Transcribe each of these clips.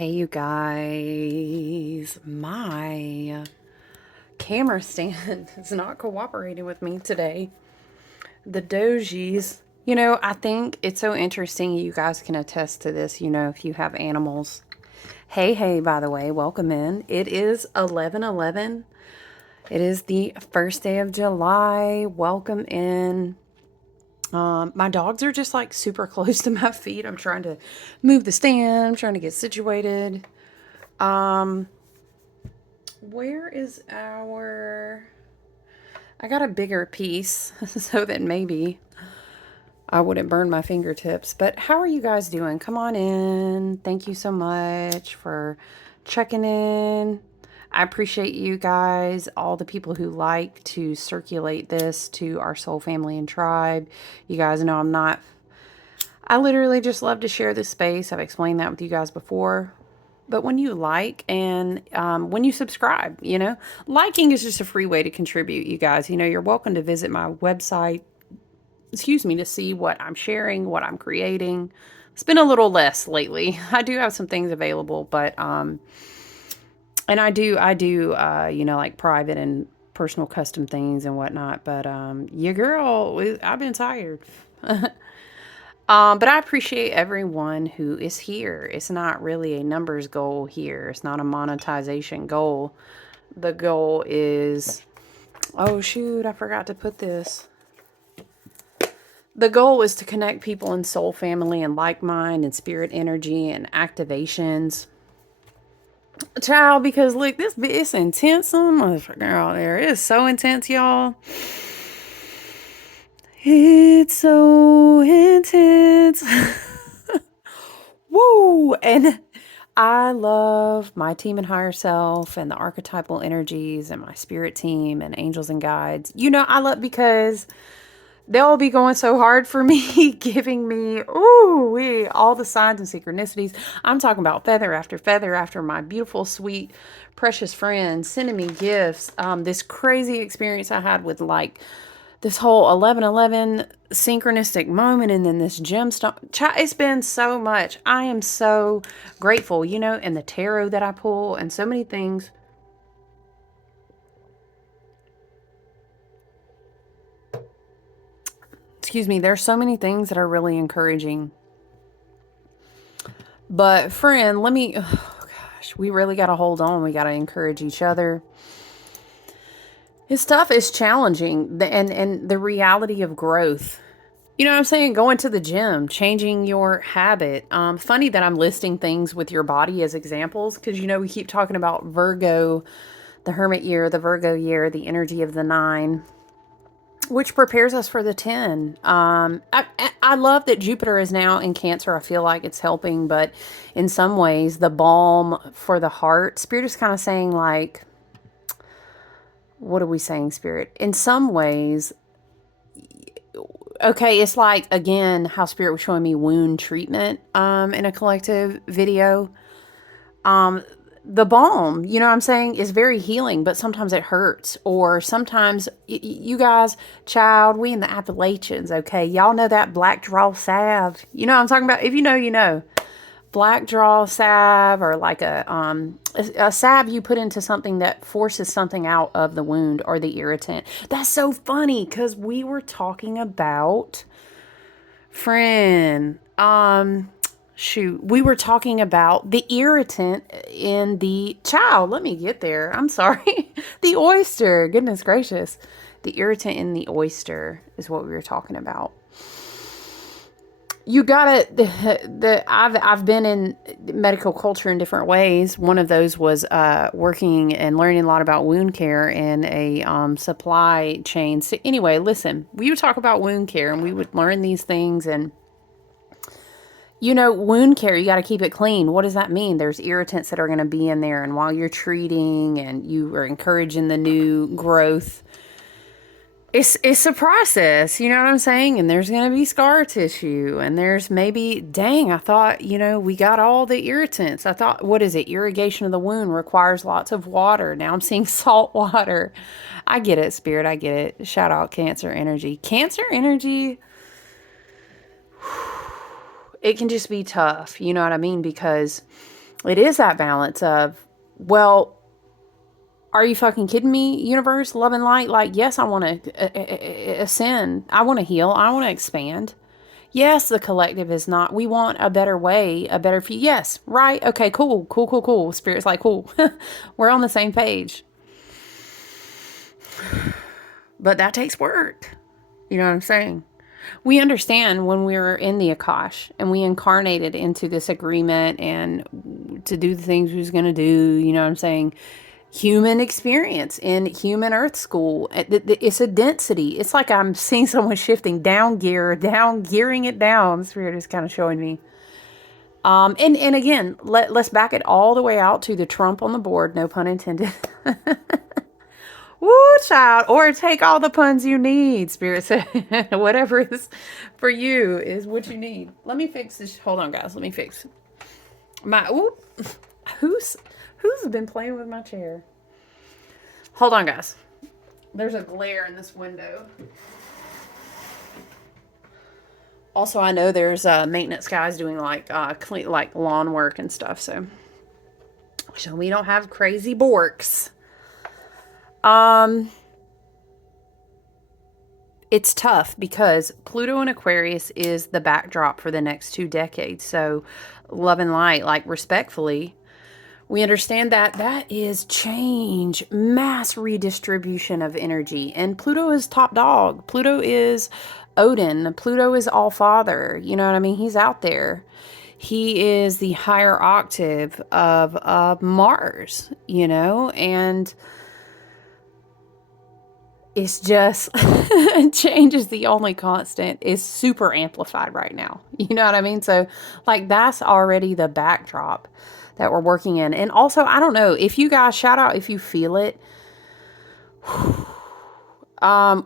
Hey, you guys, my camera stand is not cooperating with me today. The dojis, I think it's so interesting. You guys can attest to this, if you have animals. Hey, by the way, welcome in. It is 11:11. It is the first day of July. Welcome in. My dogs are just like super close to my feet. I'm trying to move the stand. I'm trying to get situated. Where is our... I got a bigger piece so that maybe I wouldn't burn my fingertips. But how are you guys doing? Come on in. Thank you so much for checking in. I appreciate you guys, all the people who like to circulate this to our soul family and tribe. You guys know I literally just love to share this space. I've explained that with you guys before. But when you like and when you subscribe, liking is just a free way to contribute, you guys. You're welcome to visit my website, to see what I'm sharing, what I'm creating. It's been a little less lately. I do have some things available, but, and I do, like private and personal custom things and whatnot. But your girl, I've been tired. But I appreciate everyone who is here. It's not really a numbers goal here. It's not a monetization goal. The goal is, oh shoot, I forgot to put this. The goal is to connect people in soul family and like mind and spirit energy and activations. Child, because look, it's intense. Some motherfucker out there. It's so intense, y'all. It's so intense. Woo! And I love my team and higher self and the archetypal energies and my spirit team and angels and guides. I love because they'll be going so hard for me, giving me, all the signs and synchronicities. I'm talking about feather after my beautiful, sweet, precious friends sending me gifts. This crazy experience I had with this whole 11:11 synchronistic moment and then this gemstone. It's been so much. I am so grateful, and the tarot that I pull and so many things. Excuse me, there's so many things that are really encouraging. But friend, we really got to hold on. We got to encourage each other. His stuff is challenging, and the reality of growth. You know what I'm saying? Going to the gym, changing your habit. Funny that I'm listing things with your body as examples because, we keep talking about Virgo, the Hermit year, the Virgo year, the energy of the 9, which prepares us for the 10. I love that Jupiter is now in Cancer. I feel like it's helping, but in some ways, the balm for the heart. Spirit is kind of saying what are we saying, Spirit? In some ways, okay, it's like, again, how Spirit was showing me wound treatment in a collective video. The balm, you know what I'm saying, is very healing, but sometimes it hurts. Or sometimes, you guys, we in the Appalachians, okay? Y'all know that black draw salve. You know what I'm talking about? If you know, you know. Black draw salve, or like a salve you put into something that forces something out of the wound or the irritant. That's so funny because we were talking about, friend, we were talking about the irritant in the child. Let me get there. I'm sorry. The oyster. Goodness gracious. The irritant in the oyster is what we were talking about. You got it. I've been in medical culture in different ways. One of those was working and learning a lot about wound care in a supply chain. So anyway, listen, we would talk about wound care and we would learn these things. And wound care, you got to keep it clean. What does that mean? There's irritants that are going to be in there, and while you're treating and you are encouraging the new growth, it's a process, you know what I'm saying? And there's going to be scar tissue, and there's maybe, dang, I thought, we got all the irritants. I thought, what is it? Irrigation of the wound requires lots of water. Now I'm seeing salt water. I get it, Spirit. I get it. Shout out Cancer energy. Cancer energy, it can just be tough. You know what I mean? Because It is that balance of, well, are you fucking kidding me, universe, love and light? Like, yes, I want to ascend. I want to heal. I want to expand. Yes, the collective is not. We want a better way, a better future. Yes, right. Okay, cool, cool, cool, cool. Spirit's like, cool. We're on the same page. But that takes work. You know what I'm saying? We understand when we were in the Akash and we incarnated into this agreement and to do the things we was going to do, you know what I'm saying? Human experience in human earth school. It's a density. It's like I'm seeing someone shifting down, gearing it down. Spirit is kind of showing me. And again, let's back it all the way out to the Trump on the board, no pun intended. Woo, child. Or take all the puns you need, Spirit said. Whatever is for you is what you need. Let me fix this. Hold on, guys. Let me fix my... Ooh, who's been playing with my chair? Hold on, guys. There's a glare in this window. Also, I know there's maintenance guys doing like like lawn work and stuff. So we don't have crazy borks. It's tough because Pluto in Aquarius is the backdrop for the next 2 decades. So love and light, like respectfully, we understand that that is change, mass redistribution of energy. And Pluto is top dog. Pluto is Odin. Pluto is all father. You know what I mean? He's out there. He is the higher octave of Mars, you know, and it's just change is the only constant. Is super amplified right now. You know what I mean? So like that's already the backdrop that we're working in. And also, I don't know if you guys shout out if you feel it.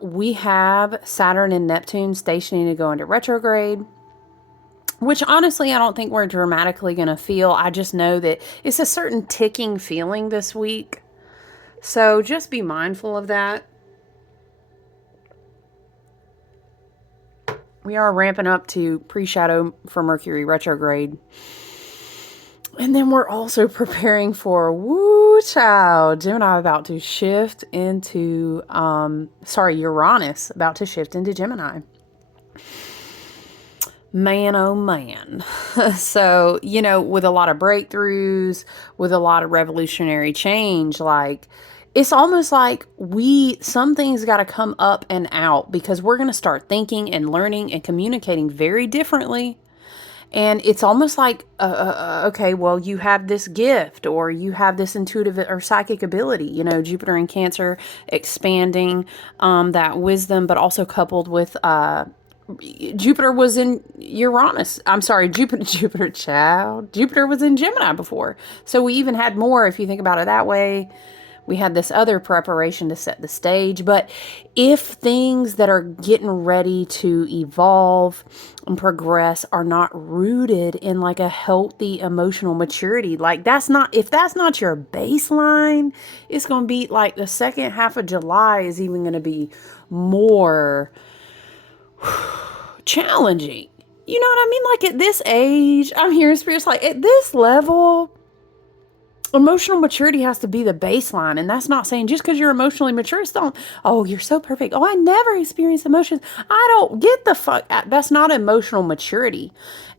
We have Saturn and Neptune stationing to go into retrograde, which honestly, I don't think we're dramatically going to feel. I just know that it's a certain ticking feeling this week. So just be mindful of that. We are ramping up to pre-shadow for Mercury retrograde. And then we're also preparing for, woo child, Gemini about to shift into, Uranus about to shift into Gemini. Man, oh man. So, you know, with a lot of breakthroughs, with a lot of revolutionary change, like, it's almost like some things got to come up and out because we're going to start thinking and learning and communicating very differently. And it's almost like, okay, well, you have this gift or you have this intuitive or psychic ability, you know, Jupiter in Cancer, expanding that wisdom, but also coupled with Jupiter was in Uranus. I'm sorry, Jupiter child. Jupiter was in Gemini before. So we even had more, if you think about it that way. We had this other preparation to set the stage. But if things that are getting ready to evolve and progress are not rooted in like a healthy emotional maturity, like if that's not your baseline, it's going to be like the second half of July is even going to be more challenging. You know what I mean? Like at this age, I'm hearing spirits like at this level, emotional maturity has to be the baseline. And that's not saying just because you're emotionally mature, you're so perfect. Oh, I never experienced emotions. I don't get the fuck. That's not emotional maturity.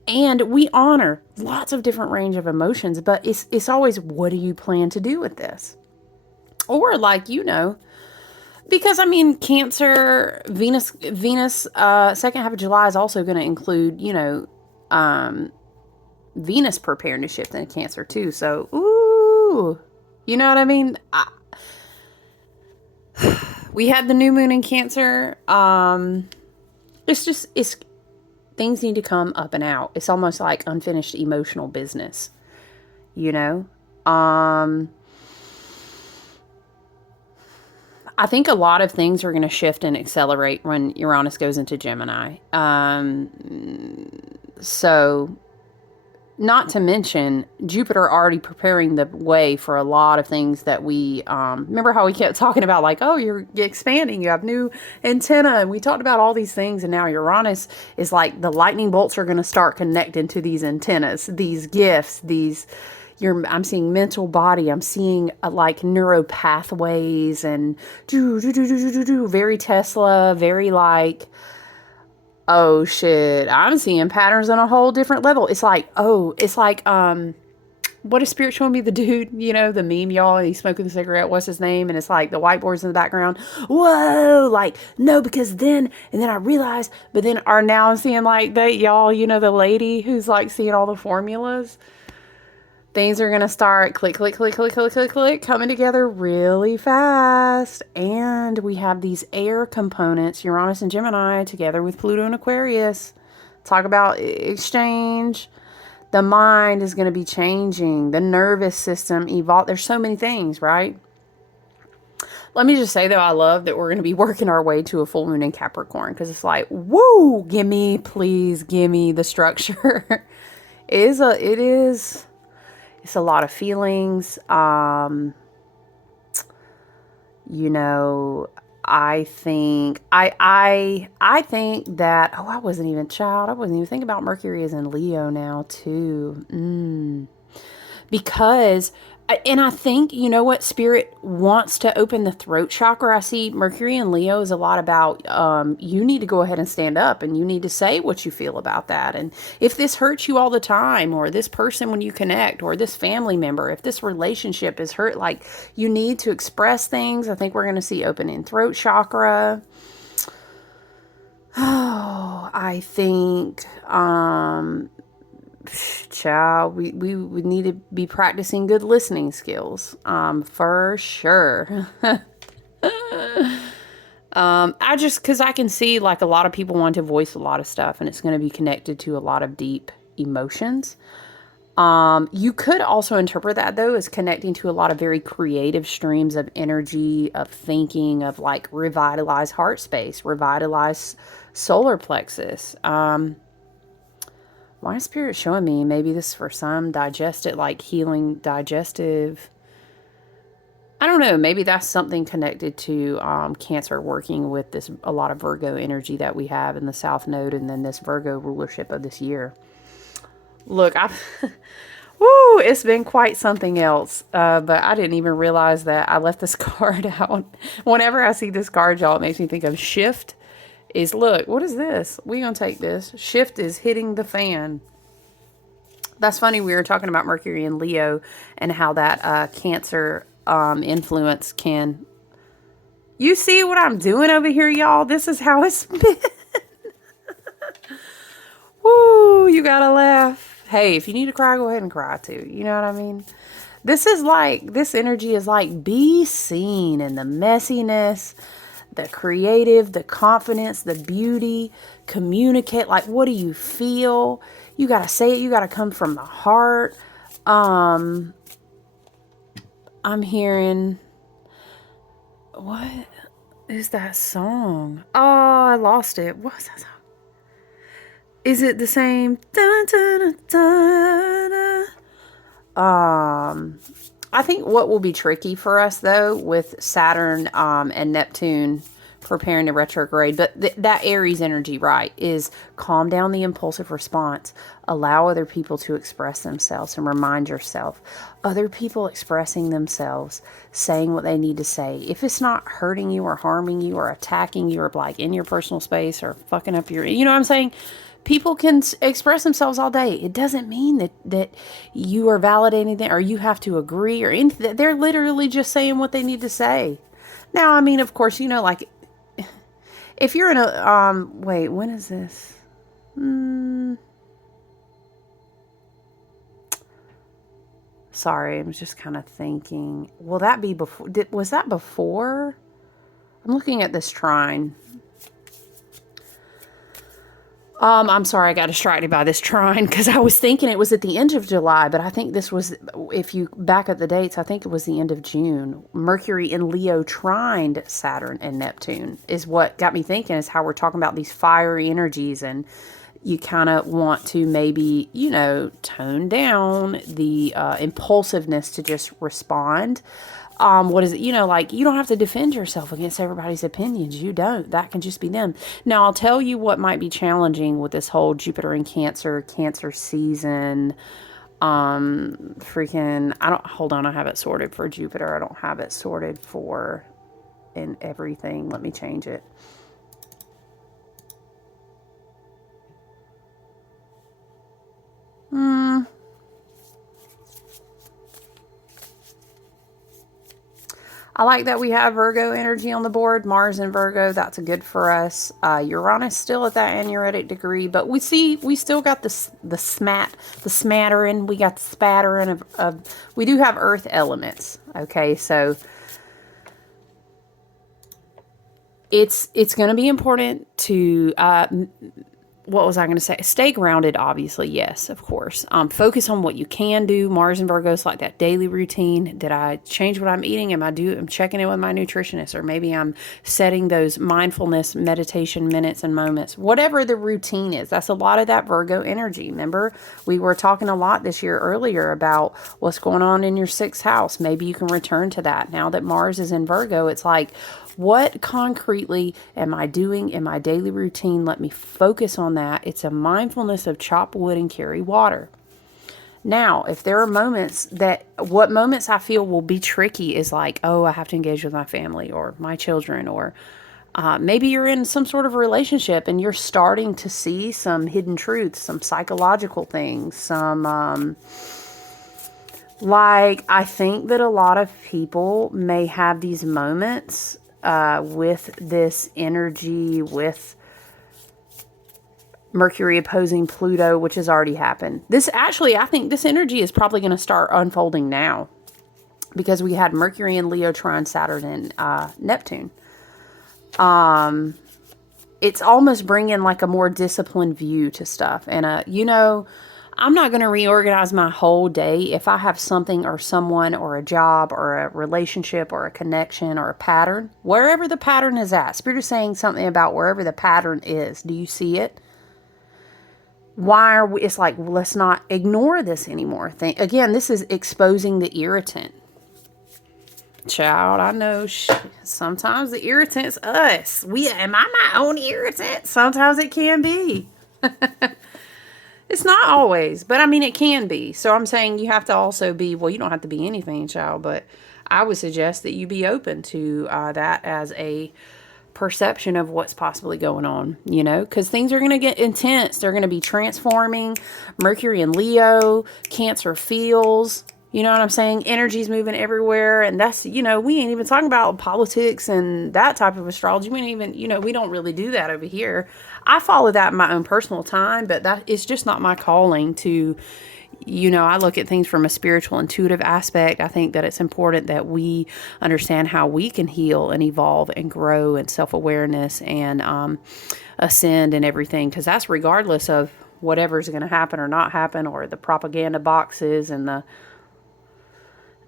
And we honor lots of different range of emotions, but it's always, what do you plan to do with this? Or like, you know, because I mean, Cancer, Venus, second half of July is also going to include, you know, Venus preparing to shift into Cancer too. So, ooh, you know what I mean? We had the new moon in Cancer. It's things need to come up and out. It's almost like unfinished emotional business, you know? I think a lot of things are going to shift and accelerate when Uranus goes into Gemini. So, not to mention, Jupiter already preparing the way for a lot of things that we, remember how we kept talking about like, oh, you're expanding, you have new antenna, and we talked about all these things, and now Uranus is like the lightning bolts are going to start connecting to these antennas, these gifts, these, I'm seeing mental body. I'm seeing like neuro pathways and very Tesla, very like, oh shit, I'm seeing patterns on a whole different level. It's like, oh, it's like, what is Spirit showing me? The dude, you know, the meme, y'all, he's smoking the cigarette. What's his name? And it's like the whiteboard's in the background. Whoa, like, no, because then, and then I realized, but then now I'm seeing like that, y'all, you know, the lady who's like seeing all the formulas. Things are going to start click, click, click, click, click, click, click, coming together really fast. And we have these air components, Uranus and Gemini, together with Pluto and Aquarius. Talk about exchange. The mind is going to be changing. The nervous system evolve. There's so many things, right? Let me just say, though, I love that we're going to be working our way to a full moon in Capricorn, because it's like, woo, please give me the structure. It's a lot of feelings. You know, I think that, oh, I wasn't even thinking about Mercury is in Leo now too. Because, and I think, you know what, Spirit wants to open the throat chakra. I see Mercury in Leo is a lot about, you need to go ahead and stand up and you need to say what you feel about that. And if this hurts you all the time, or this person when you connect, or this family member, if this relationship is hurt, like, you need to express things. I think we're going to see opening throat chakra. Oh, I think, child, we need to be practicing good listening skills, for sure. Because I can see like a lot of people want to voice a lot of stuff, and it's going to be connected to a lot of deep emotions. You could also interpret that though as connecting to a lot of very creative streams of energy, of thinking, of like revitalized heart space, revitalized solar plexus. Why is Spirit showing me? Maybe this is for some digestive, like healing digestive. I don't know. Maybe that's something connected to Cancer, working with this, a lot of Virgo energy that we have in the South Node, and then this Virgo rulership of this year. Look, woo, it's been quite something else. But I didn't even realize that I left this card out. Whenever I see this card, y'all, it makes me think of Shift. Look, what is this? We're going to take this. Shift is hitting the fan. That's funny. We were talking about Mercury in Leo and how that Cancer influence can... You see what I'm doing over here, y'all? This is how it's been. Woo, you gotta laugh. Hey, if you need to cry, go ahead and cry too. You know what I mean? This energy is like, be seen in the messiness, the creative, the confidence, the beauty. Communicate. Like, what do you feel? You got to say it. You got to come from the heart. I'm hearing... What is that song? Oh, I lost it. What's that song? Is it the same? Dun, dun, dun, dun, dun. I think what will be tricky for us, though, with Saturn and Neptune preparing to retrograde, but that Aries energy, right, is calm down the impulsive response. Allow other people to express themselves, and remind yourself, other people expressing themselves, saying what they need to say. If it's not hurting you or harming you or attacking you or like in your personal space or fucking up your, you know what I'm saying? People can express themselves all day. It doesn't mean that you are validating them or you have to agree or anything. They're literally just saying what they need to say. Now, I mean, of course, you know, like, if you're in a, wait, when is this? Sorry, I was just kind of thinking, will that be before, was that before? I'm looking at this trine. I'm sorry, I got distracted by this trine because I was thinking it was at the end of July, but I think this was, if you back up the dates, I think it was the end of June. Mercury in Leo trined Saturn and Neptune is what got me thinking, is how we're talking about these fiery energies, and you kind of want to maybe, you know, tone down the impulsiveness to just respond. What is it? You know, like, you don't have to defend yourself against everybody's opinions. You don't. That can just be them. Now, I'll tell you what might be challenging with this whole Jupiter in Cancer season. Hold on, I have it sorted for Jupiter. I don't have it sorted for in everything. Let me change it. I like that we have Virgo energy on the board. Mars and Virgo, that's good for us. Uranus still at that aneretic degree, but we still got the smattering. We got the spattering of we do have earth elements. Okay, so it's going to be important to what was I going to say? Stay grounded, obviously. Yes, of course. Focus on what you can do. Mars and Virgo's like that daily routine. Did I change what I'm eating? I'm checking in with my nutritionist, or maybe I'm setting those mindfulness meditation minutes and moments. Whatever the routine is, that's a lot of that Virgo energy. Remember, we were talking a lot this year earlier about what's going on in your 6th house. Maybe you can return to that. Now that Mars is in Virgo, it's like, what concretely am I doing in my daily routine? Let me focus on that. It's a mindfulness of chop wood and carry water. Now, if there are moments what moments I feel will be tricky is like, oh, I have to engage with my family or my children, or maybe you're in some sort of relationship and you're starting to see some hidden truths, some psychological things, some like, I think that a lot of people may have these moments with this energy, with Mercury opposing Pluto, which has already happened. I think this energy is probably going to start unfolding now, because we had Mercury and Leo trine Saturn and Neptune. It's almost bringing like a more disciplined view to stuff. And, I'm not going to reorganize my whole day if I have something or someone or a job or a relationship or a connection or a pattern. Wherever the pattern is at. Spirit is saying something about wherever the pattern is. Do you see it? It's like, let's not ignore this anymore. Again, this is exposing the irritant. Child, I know sometimes the irritant's us. Am I my own irritant? Sometimes it can be. It's not always, but I mean, it can be. So I'm saying you have to also be, well, you don't have to be anything, child, but I would suggest that you be open to that as a perception of what's possibly going on, because things are going to get intense. They're going to be transforming. Mercury and Leo, Cancer feels, you know what I'm saying? Energy's moving everywhere. And that's, we ain't even talking about politics and that type of astrology. We ain't even, we don't really do that over here. I follow that in my own personal time, but that it's just not my calling to, I look at things from a spiritual, intuitive aspect. I think that it's important that we understand how we can heal and evolve and grow and self-awareness and ascend and everything, because that's regardless of whatever's going to happen or not happen, or the propaganda boxes and the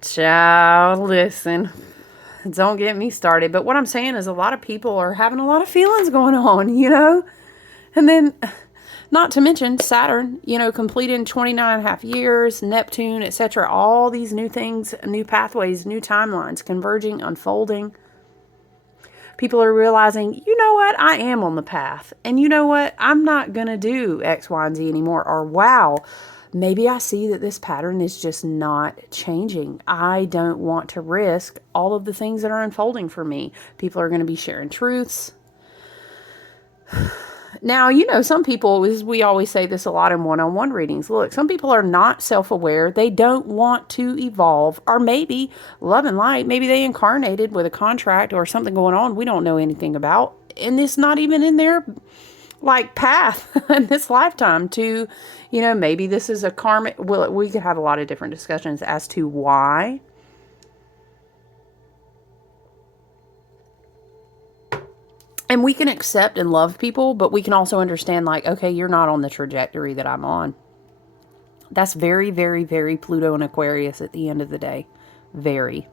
child. Listen, don't get me started. But what I'm saying is a lot of people are having a lot of feelings going on, And then, not to mention Saturn, completing 29.5 years, Neptune, etc. All these new things, new pathways, new timelines, converging, unfolding. People are realizing, you know what? I am on the path. And you know what? I'm not going to do X, Y, and Z anymore. Or, wow, maybe I see that this pattern is just not changing. I don't want to risk all of the things that are unfolding for me. People are going to be sharing truths. Now, some people, we always say this a lot in one-on-one readings. Look, some people are not self-aware. They don't want to evolve, or maybe love and light. Maybe they incarnated with a contract or something going on we don't know anything about. And it's not even in their path in this lifetime to, maybe this is a karmic. Well, we could have a lot of different discussions as to why. And we can accept and love people, but we can also understand, okay, you're not on the trajectory that I'm on. That's very, very, very Pluto and Aquarius at the end of the day. Very.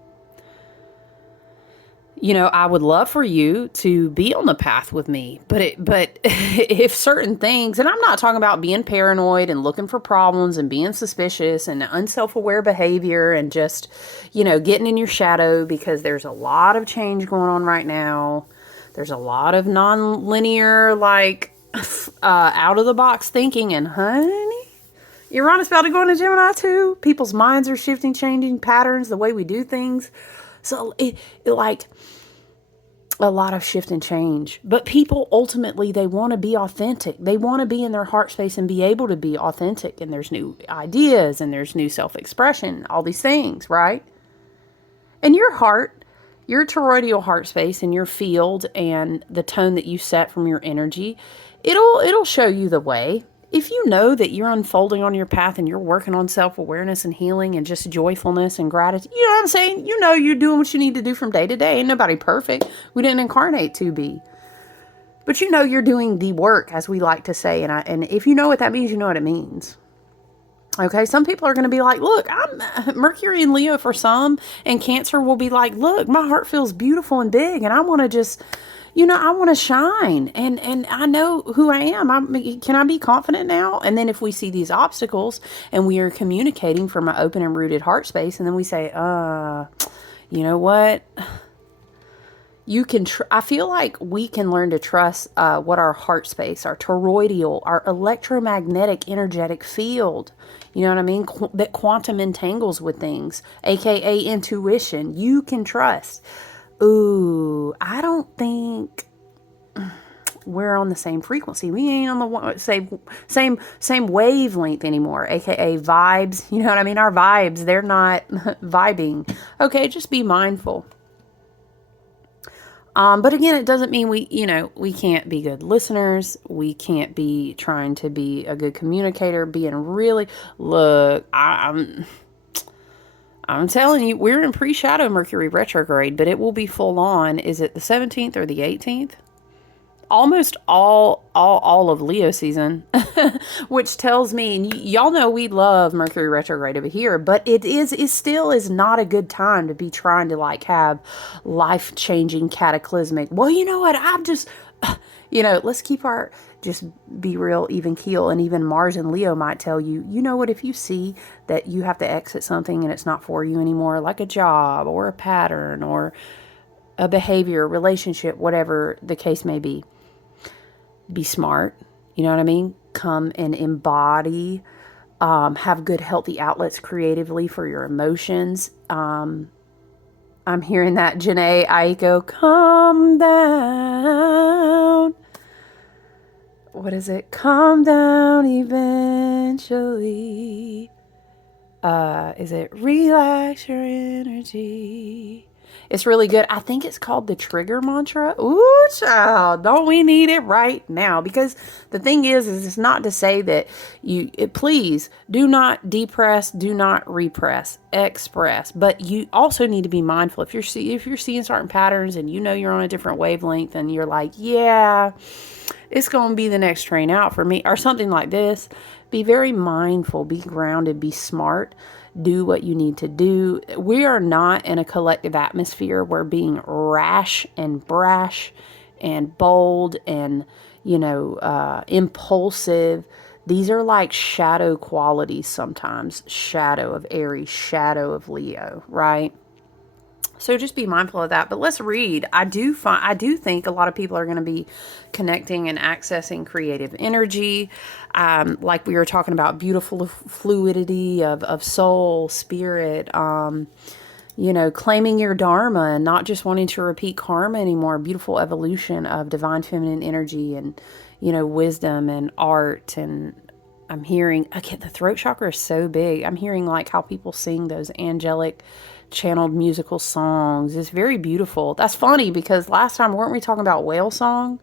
I would love for you to be on the path with me, but if certain things, and I'm not talking about being paranoid and looking for problems and being suspicious and unself-aware behavior and just, getting in your shadow, because there's a lot of change going on right now. There's a lot of non-linear, out of the box thinking, and honey, Uranus about to go into Gemini too. People's minds are shifting, changing patterns, the way we do things. So it like a lot of shift and change. But people ultimately, they want to be authentic. They want to be in their heart space and be able to be authentic. And there's new ideas and there's new self-expression, all these things, right? And your heart, your toroidal heart space and your field and the tone that you set from your energy, it'll show you the way. If you know that you're unfolding on your path and you're working on self-awareness and healing and just joyfulness and gratitude, you know what I'm saying? You know you're doing what you need to do from day to day. Ain't nobody perfect. We didn't incarnate to be. But you know you're doing the work, as we like to say. And if you know what that means, you know what it means. Okay, some people are going to be like, look, I'm Mercury and Leo for some, and Cancer will be like, look, my heart feels beautiful and big, and I want to just, I want to shine, and I know who I am. Can I be confident now? And then if we see these obstacles, and we are communicating from an open and rooted heart space, and then we say, you know what? You can, I feel like we can learn to trust what our heart space, our toroidal, our electromagnetic energetic field, you know what I mean? That quantum entangles with things, aka intuition. You can trust. Ooh, I don't think we're on the same frequency. We ain't on the same wavelength anymore, aka vibes. You know what I mean? Our vibes, they're not vibing. Okay, just be mindful. But again, it doesn't mean we can't be good listeners. We can't be trying to be a good communicator, look, I'm telling you, we're in pre-shadow Mercury retrograde, but it will be full on. Is it the 17th or the 18th? Almost all of Leo season, which tells me, and y'all know we love Mercury retrograde over here, but it still is not a good time to be trying to like have life-changing cataclysmic. Well, you know what? I'm just, let's keep just be real, even keel. And even Mars and Leo might tell you, you know what, if you see that you have to exit something and it's not for you anymore, like a job or a pattern or a behavior, relationship, whatever the case may be smart. You know what I mean? Come and embody, have good, healthy outlets creatively for your emotions. I'm hearing that Janae Aiko, calm down. What is it? Calm down eventually. Is it relax your energy? It's really good. I think it's called the trigger mantra. Ooh, child, don't we need it right now? Because the thing is it's not to say that please do not depress, do not repress, express. But you also need to be mindful if you're seeing certain patterns and you're on a different wavelength and you're like, yeah, it's going to be the next train out for me or something like this. Be very mindful, be grounded, be smart. Do what you need to do. We are not in a collective atmosphere where being rash and brash and bold and, impulsive. These are like shadow qualities sometimes. Shadow of Aries, shadow of Leo, right? So just be mindful of that. But let's read. I do think a lot of people are going to be connecting and accessing creative energy. Like we were talking about, beautiful fluidity of soul, spirit, claiming your dharma and not just wanting to repeat karma anymore. Beautiful evolution of divine feminine energy and, wisdom and art. And I'm hearing, okay, the throat chakra is so big. I'm hearing like how people sing those angelic channeled musical songs. It's very beautiful. That's funny because last time, weren't we talking about whale song?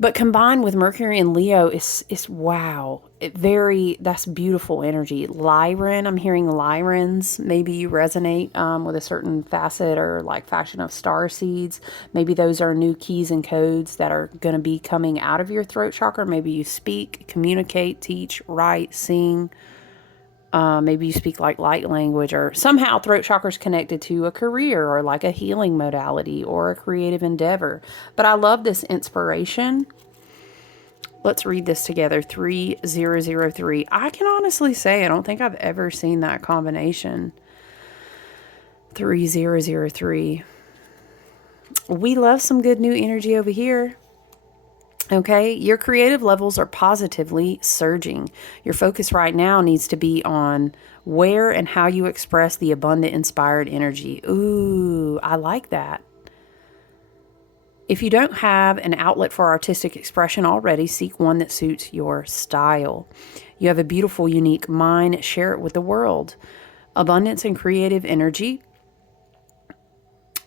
But combined with Mercury and Leo is wow. That's beautiful energy. Lyran, I'm hearing Lyrans. Maybe you resonate with a certain facet or like fashion of star seeds. Maybe those are new keys and codes that are going to be coming out of your throat chakra. Maybe you speak, communicate, teach, write, sing. Maybe you speak like light language, or somehow throat chakra is connected to a career or like a healing modality or a creative endeavor. But I love this inspiration. Let's read this together. 3003. I can honestly say I don't think I've ever seen that combination. 3003. We love some good new energy over here. Okay, your creative levels are positively surging. Your focus right now needs to be on where and how you express the abundant, inspired energy. Ooh, I like that. If you don't have an outlet for artistic expression already, seek one that suits your style. You have a beautiful, unique mind. Share it with the world. Abundance and creative energy.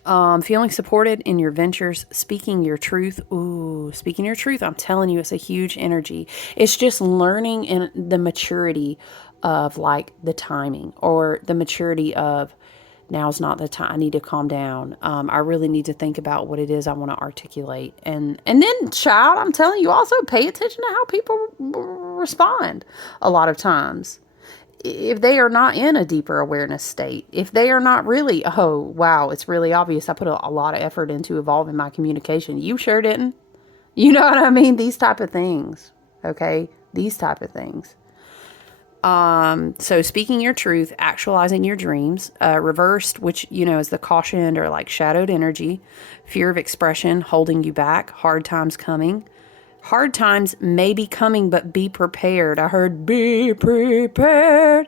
Feeling supported in your ventures, speaking your truth. Ooh, speaking your truth. I'm telling you, it's a huge energy. It's just learning in the maturity of like the timing, or the maturity of now's not the time. I need to calm down. I really need to think about what it is I want to articulate. And then, child, I'm telling you, also pay attention to how people respond a lot of times. If they are not in a deeper awareness state, if they are not really, oh, wow, it's really obvious I put a lot of effort into evolving my communication. You sure didn't. You know what I mean? These type of things. Okay? These type of things. So speaking your truth, actualizing your dreams, reversed, which, you know, is the cautioned or like shadowed energy, fear of expression, holding you back, hard times coming. Hard times may be coming, but be prepared. I heard be prepared.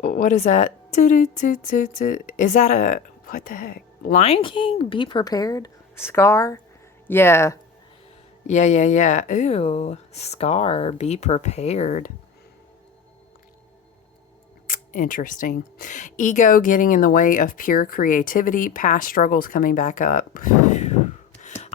What is that? Is that a, what the heck? Lion King? Be prepared? Scar? Yeah. Yeah. Ooh, Scar, be prepared. Interesting. Ego getting in the way of pure creativity, past struggles coming back up.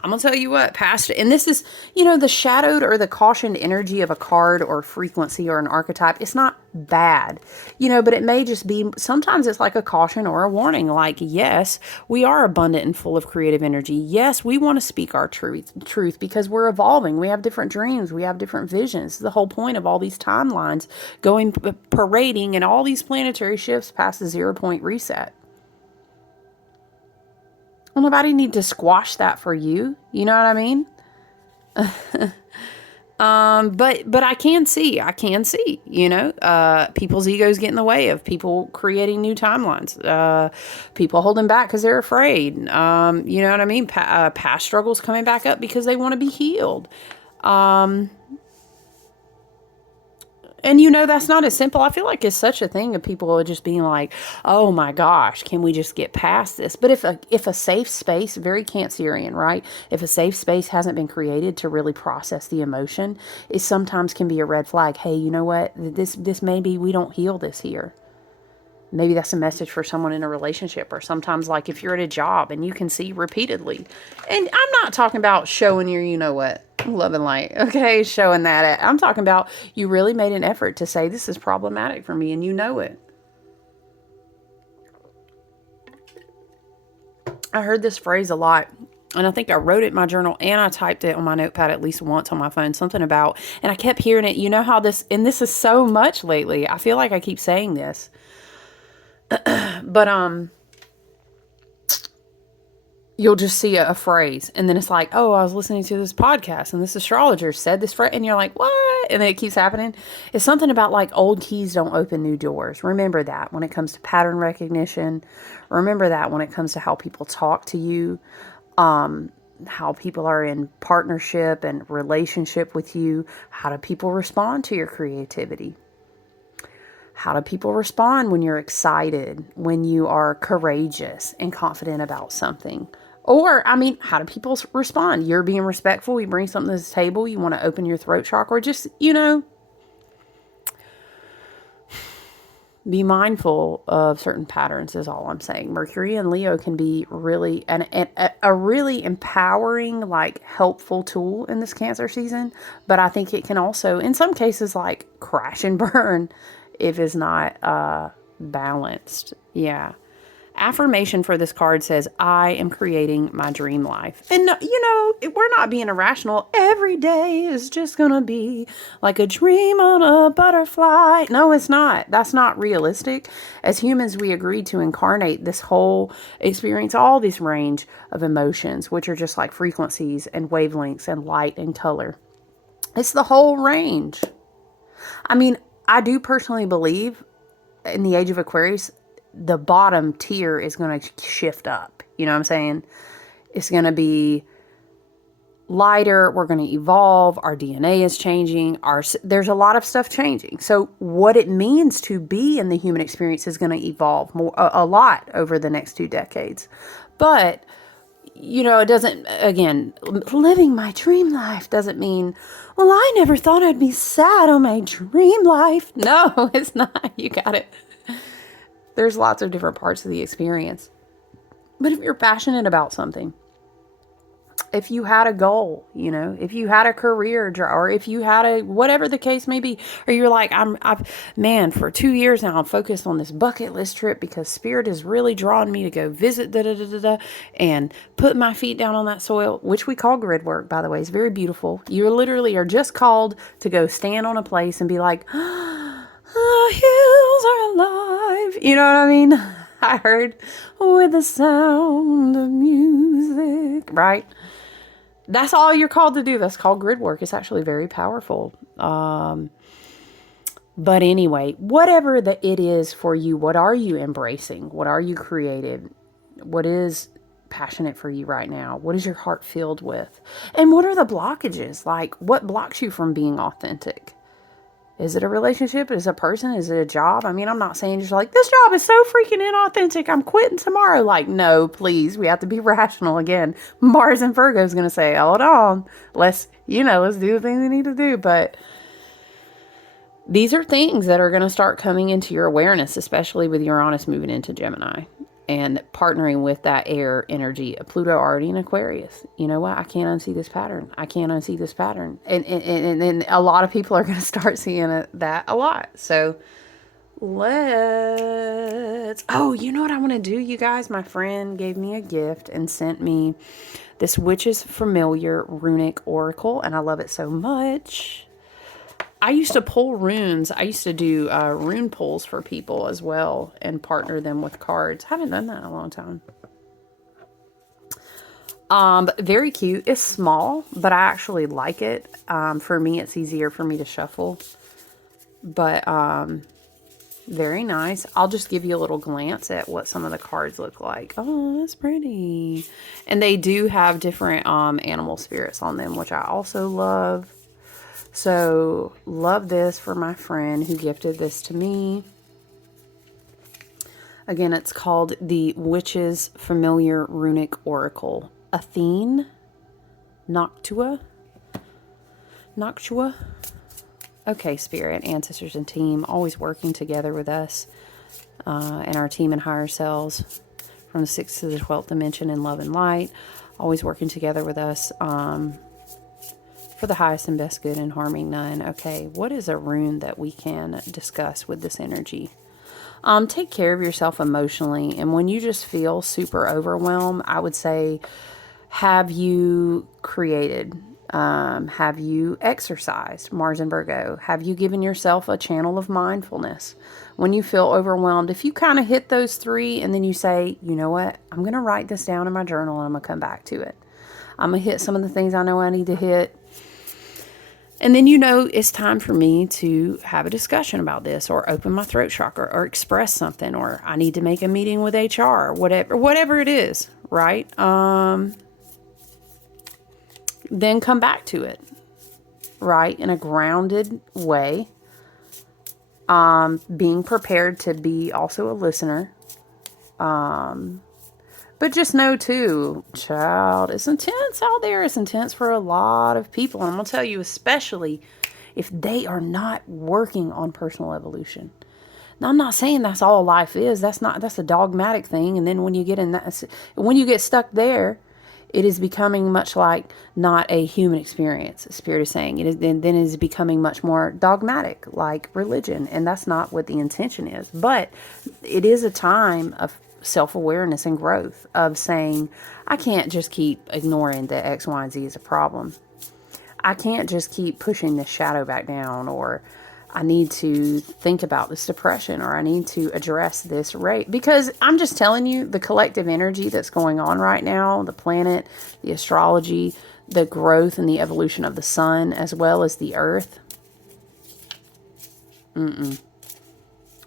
I'm going to tell you what, past, and this is, you know, the shadowed or the cautioned energy of a card or frequency or an archetype. It's not bad, you know, but it may just be, sometimes it's like a caution or a warning. Like, yes, we are abundant and full of creative energy. Yes, we want to speak our truth because we're evolving. We have different dreams. We have different visions. The whole point of all these timelines going parading and all these planetary shifts past the 0 point reset. Well, nobody need to squash that for you. You know what I mean? But I can see, you know, people's egos get in the way of people creating new timelines, people holding back because they're afraid. You know what I mean? Past struggles coming back up because they want to be healed. And you know, that's not as simple. I feel like it's such a thing of people just being like, oh my gosh, can we just get past this? But if a safe space, very Cancerian, right? If a safe space hasn't been created to really process the emotion, it sometimes can be a red flag. Hey, you know what? This maybe we don't heal this here. Maybe that's a message for someone in a relationship, or sometimes like if you're at a job and you can see repeatedly. And I'm not talking about showing your, you know what, love and light, okay, showing that. I'm talking about you really made an effort to say this is problematic for me and you know it. I heard this phrase a lot, and I think I wrote it in my journal and I typed it on my notepad at least once on my phone, something about, and I kept hearing it. You know how this, and this is so much lately. I feel like I keep saying this. But you'll just see a phrase and then it's like, oh, I was listening to this podcast and this astrologer said this phrase, and you're like, what? And then it keeps happening. It's something about like old keys don't open new doors. Remember that when it comes to pattern recognition. Remember that when it comes to how people talk to you, how people are in partnership and relationship with you. How do people respond to your creativity? How do people respond when you're excited, when you are courageous and confident about something? Or, I mean, how do people respond? You're being respectful. You bring something to the table. You want to open your throat chakra. Just, you know, be mindful of certain patterns is all I'm saying. Mercury and Leo can be really a really empowering, like helpful tool in this Cancer season. But I think it can also, in some cases, like crash and burn if it's not balanced. Yeah. Affirmation for this card says, I am creating my dream life. And, you know, we're not being irrational. Every day is just going to be like a dream on a butterfly. No, it's not. That's not realistic. As humans, we agreed to incarnate this whole experience, all this range of emotions, which are just like frequencies and wavelengths and light and color. It's the whole range. I mean, I do personally believe in the age of Aquarius, the bottom tier is going to shift up. You know what I'm saying? It's going to be lighter. We're going to evolve. Our DNA is changing. There's a lot of stuff changing. So what it means to be in the human experience is going to evolve a lot over the next 2 decades. But, you know, it doesn't, again, living my dream life doesn't mean, well, I never thought I'd be sad on my dream life. No, it's not. You got it. There's lots of different parts of the experience. But if you're passionate about something, if you had a goal, you know, if you had a career, or if you had a, whatever the case may be, or you're like, man, for 2 years now, I'm focused on this bucket list trip because Spirit has really drawn me to go visit and put my feet down on that soil, which we call grid work, by the way. It's very beautiful. You literally are just called to go stand on a place and be like, the hills are alive. You know what I mean? I heard with the sound of music, right? That's all you're called to do. That's called grid work. It's actually very powerful. But anyway, whatever it is for you, what are you embracing? What are you creative? What is passionate for you right now? What is your heart filled with? And what are the blockages? Like, what blocks you from being authentic? Is it a relationship? Is it a person? Is it a job? I mean, I'm not saying just like, this job is so freaking inauthentic, I'm quitting tomorrow. Like, no, please. We have to be rational again. Mars and Virgo is going to say, hold on. Let's do the things we need to do. But these are things that are going to start coming into your awareness, especially with Uranus moving into Gemini and partnering with that air energy of Pluto already in Aquarius. You know what? I can't unsee this pattern. I can't unsee this pattern. And a lot of people are going to start seeing that a lot. So you know what I want to do, you guys? My friend gave me a gift and sent me this Witch's Familiar Runic Oracle, and I love it so much. I used to pull runes. I used to do rune pulls for people as well and partner them with cards. Haven't done that in a long time. But very cute. It's small, but I actually like it. For me, it's easier for me to shuffle. But very nice. I'll just give you a little glance at what some of the cards look like. Oh, that's pretty. And they do have different animal spirits on them, which I also love. So, love this for my friend who gifted this to me. Again, it's called the Witch's Familiar Runic Oracle. Athene, Noctua. Okay, Spirit, ancestors, and team, always working together with us and our team and higher selves from the 6th to the 12th dimension in love and light. Always working together with us for the highest and best good and harming none. Okay, what is a rune that we can discuss with this energy? Take care of yourself emotionally. And when you just feel super overwhelmed, I would say, have you created? Have you exercised? Mars and Virgo. Have you given yourself a channel of mindfulness? When you feel overwhelmed, if you kind of hit those 3 and then you say, you know what? I'm going to write this down in my journal and I'm going to come back to it. I'm going to hit some of the things I know I need to hit. And then, it's time for me to have a discussion about this or open my throat chakra or express something, or I need to make a meeting with HR or whatever it is, right? Then come back to it, right? In a grounded way. Being prepared to be also a listener. But just know too, child, it's intense out there. It's intense for a lot of people. And I'm going to tell you, especially if they are not working on personal evolution. Now, I'm not saying that's all life is. That's a dogmatic thing. And then when you get stuck there, it is becoming much like not a human experience. Spirit is saying then it is becoming much more dogmatic, like religion. And that's not what the intention is. But it is a time of self-awareness and growth, of saying, I can't just keep ignoring that X, Y, and Z is a problem. I can't just keep pushing this shadow back down, or I need to think about this depression, or I need to address this rate. Because I'm just telling you, the collective energy that's going on right now, the planet, the astrology, the growth and the evolution of the sun, as well as the earth.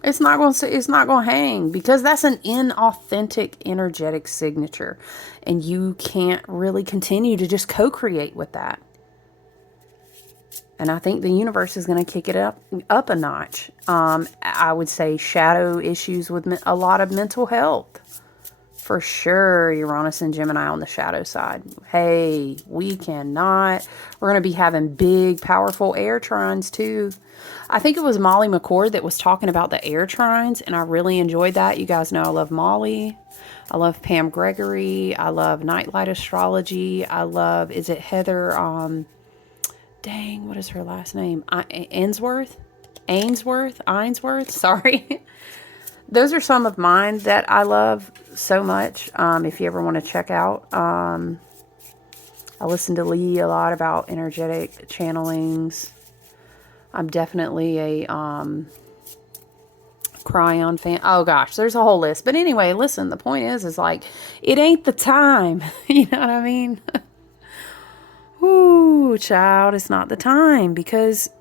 It's not going to hang because that's an inauthentic energetic signature. And you can't really continue to just co-create with that. And I think the universe is going to kick it up a notch. I would say shadow issues with a lot of mental health. For sure, Uranus and Gemini on the shadow side. Hey, we cannot. We're going to be having big, powerful air trines too. I think it was Molly McCord that was talking about the air trines, and I really enjoyed that. You guys know I love Molly. I love Pam Gregory. I love Nightlight Astrology. I love, is it Heather, dang, what is her last name? Ainsworth, sorry. Those are some of mine that I love so much. If you ever want to check out, I listen to Lee a lot about energetic channelings. I'm definitely a Cryon fan. Oh gosh, there's a whole list. But anyway, listen, the point is like, it ain't the time. You know what I mean? Ooh, child, it's not the time because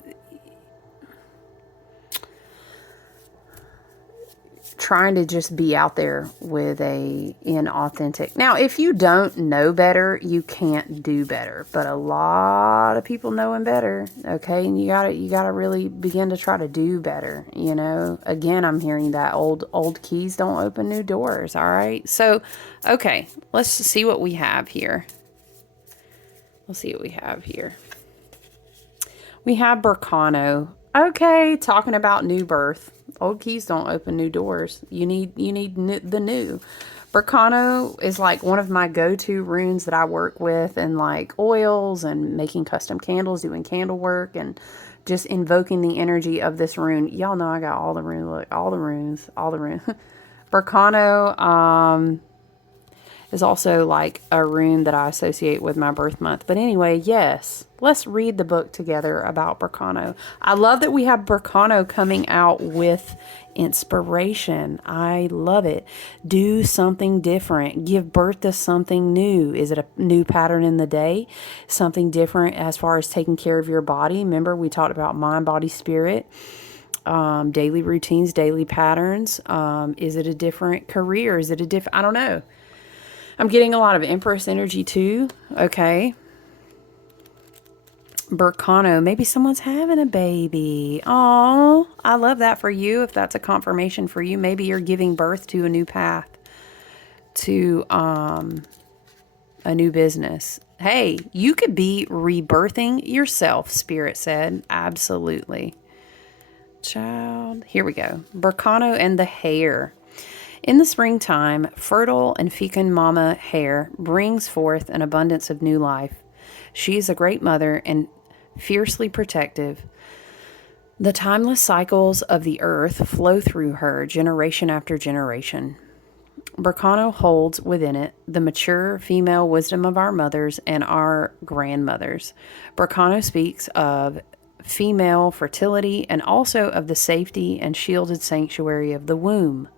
trying to just be out there with a inauthentic. Now, if you don't know better, you can't do better. But a lot of people knowing better, okay? And you gotta really begin to try to do better. You know, again, I'm hearing that old keys don't open new doors. All right. So, okay, let's see what we have here. Let's see what we have here. We have Berkano. Okay, talking about new birth. Old keys don't open new doors. You need the new. Berkano is like one of my go-to runes that I work with, and like oils and making custom candles, doing candle work, and just invoking the energy of this rune. Y'all know I got all the runes. Look, all the runes. Berkano is also like a rune that I associate with my birth month. But anyway, yes, let's read the book together about Berkano. I love that we have Berkano coming out with inspiration. I love it. Do something different. Give birth to something new. Is it a new pattern in the day? Something different as far as taking care of your body. Remember, we talked about mind, body, spirit. Daily routines, daily patterns. Is it a different career? Is it a different, I don't know. I'm getting a lot of Empress energy too. Okay. Berkano. Maybe someone's having a baby. Oh, I love that for you. If that's a confirmation for you, maybe you're giving birth to a new path, to a new business. Hey, you could be rebirthing yourself, Spirit said. Absolutely. Child. Here we go. Berkano and the hare. In the springtime, fertile and fecund mama hare brings forth an abundance of new life. She is a great mother and fiercely protective. The timeless cycles of the earth flow through her generation after generation. Berkano holds within it the mature female wisdom of our mothers and our grandmothers. Berkano speaks of female fertility and also of the safety and shielded sanctuary of the womb.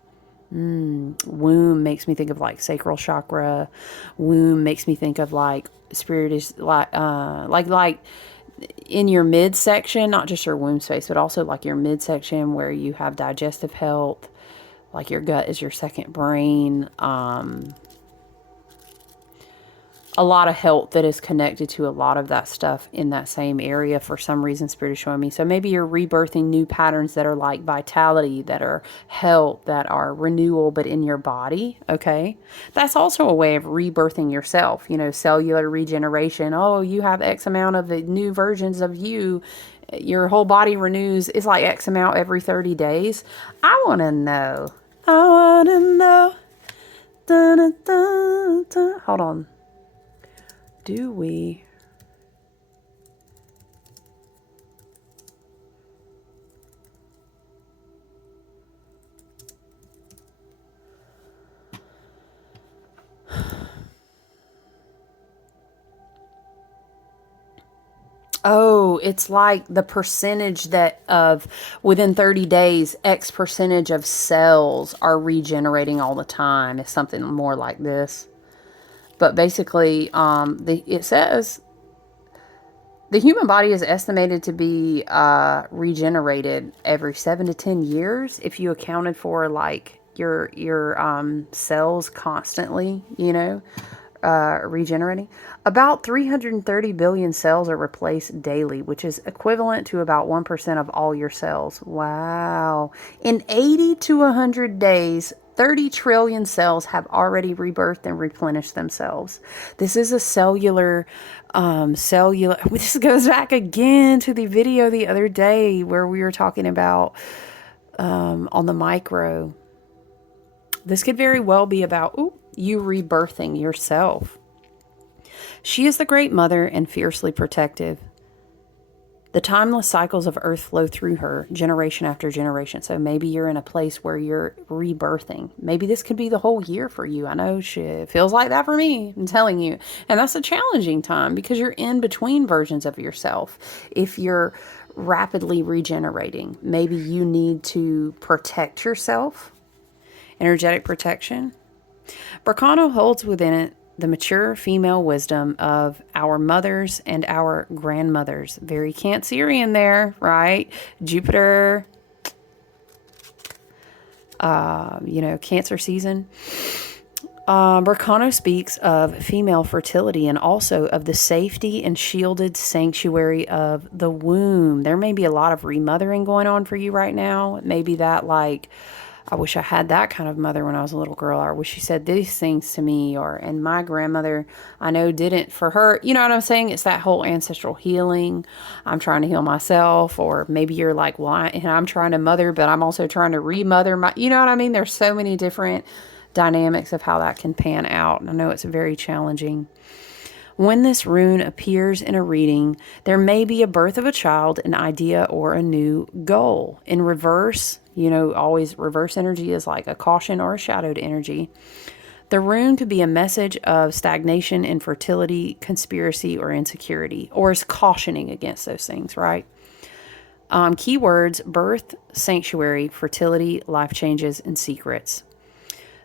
Womb makes me think of like sacral chakra. Womb makes me think of like spirit is like in your midsection, not just your womb space, but also like your midsection where you have digestive health, like your gut is your second brain. A lot of health that is connected to a lot of that stuff in that same area for some reason Spirit is showing me. So maybe you're rebirthing new patterns that are like vitality, that are health, that are renewal, but in your body, okay? That's also a way of rebirthing yourself, you know, cellular regeneration. Oh, you have X amount of the new versions of you. Your whole body renews. It's like X amount every 30 days. I want to know. I want to know. Dun, dun, dun, dun. Hold on. Do we? Oh, it's like the percentage that of within 30 days, X percentage of cells are regenerating all the time. It's something more like this. But basically, it says The human body is estimated to be regenerated every 7 to 10 years if you accounted for like your cells constantly, you know, regenerating. About 330 billion cells are replaced daily, which is equivalent to about 1% of all your cells. Wow. In 80 to 100 days, 30 trillion cells have already rebirthed and replenished themselves. This is a cellular. This goes back again to the video the other day where we were talking about on the micro. This could very well be about you rebirthing yourself. She is the great mother and fiercely protective. The timeless cycles of Earth flow through her, generation after generation. So maybe you're in a place where you're rebirthing. Maybe this could be the whole year for you. I know shit feels like that for me, I'm telling you. And that's a challenging time because you're in between versions of yourself. If you're rapidly regenerating, maybe you need to protect yourself. Energetic protection. Berkano holds within it the mature female wisdom of our mothers and our grandmothers. Very Cancerian there, right? Jupiter, Cancer season. Berkano speaks of female fertility and also of the safety and shielded sanctuary of the womb. There may be a lot of remothering going on for you right now. Maybe that like, I wish I had that kind of mother when I was a little girl. I wish she said these things to me. And my grandmother, I know, didn't for her. You know what I'm saying? It's that whole ancestral healing. I'm trying to heal myself. Or maybe you're like, well, I'm trying to mother, but I'm also trying to remother my, you know what I mean? There's so many different dynamics of how that can pan out. And I know it's very challenging. When this rune appears in a reading, there may be a birth of a child, an idea, or a new goal. In reverse, always reverse energy is like a caution or a shadowed energy. The rune could be a message of stagnation, infertility, conspiracy, or insecurity, or is cautioning against those things, right? Keywords: birth, sanctuary, fertility, life changes, and secrets.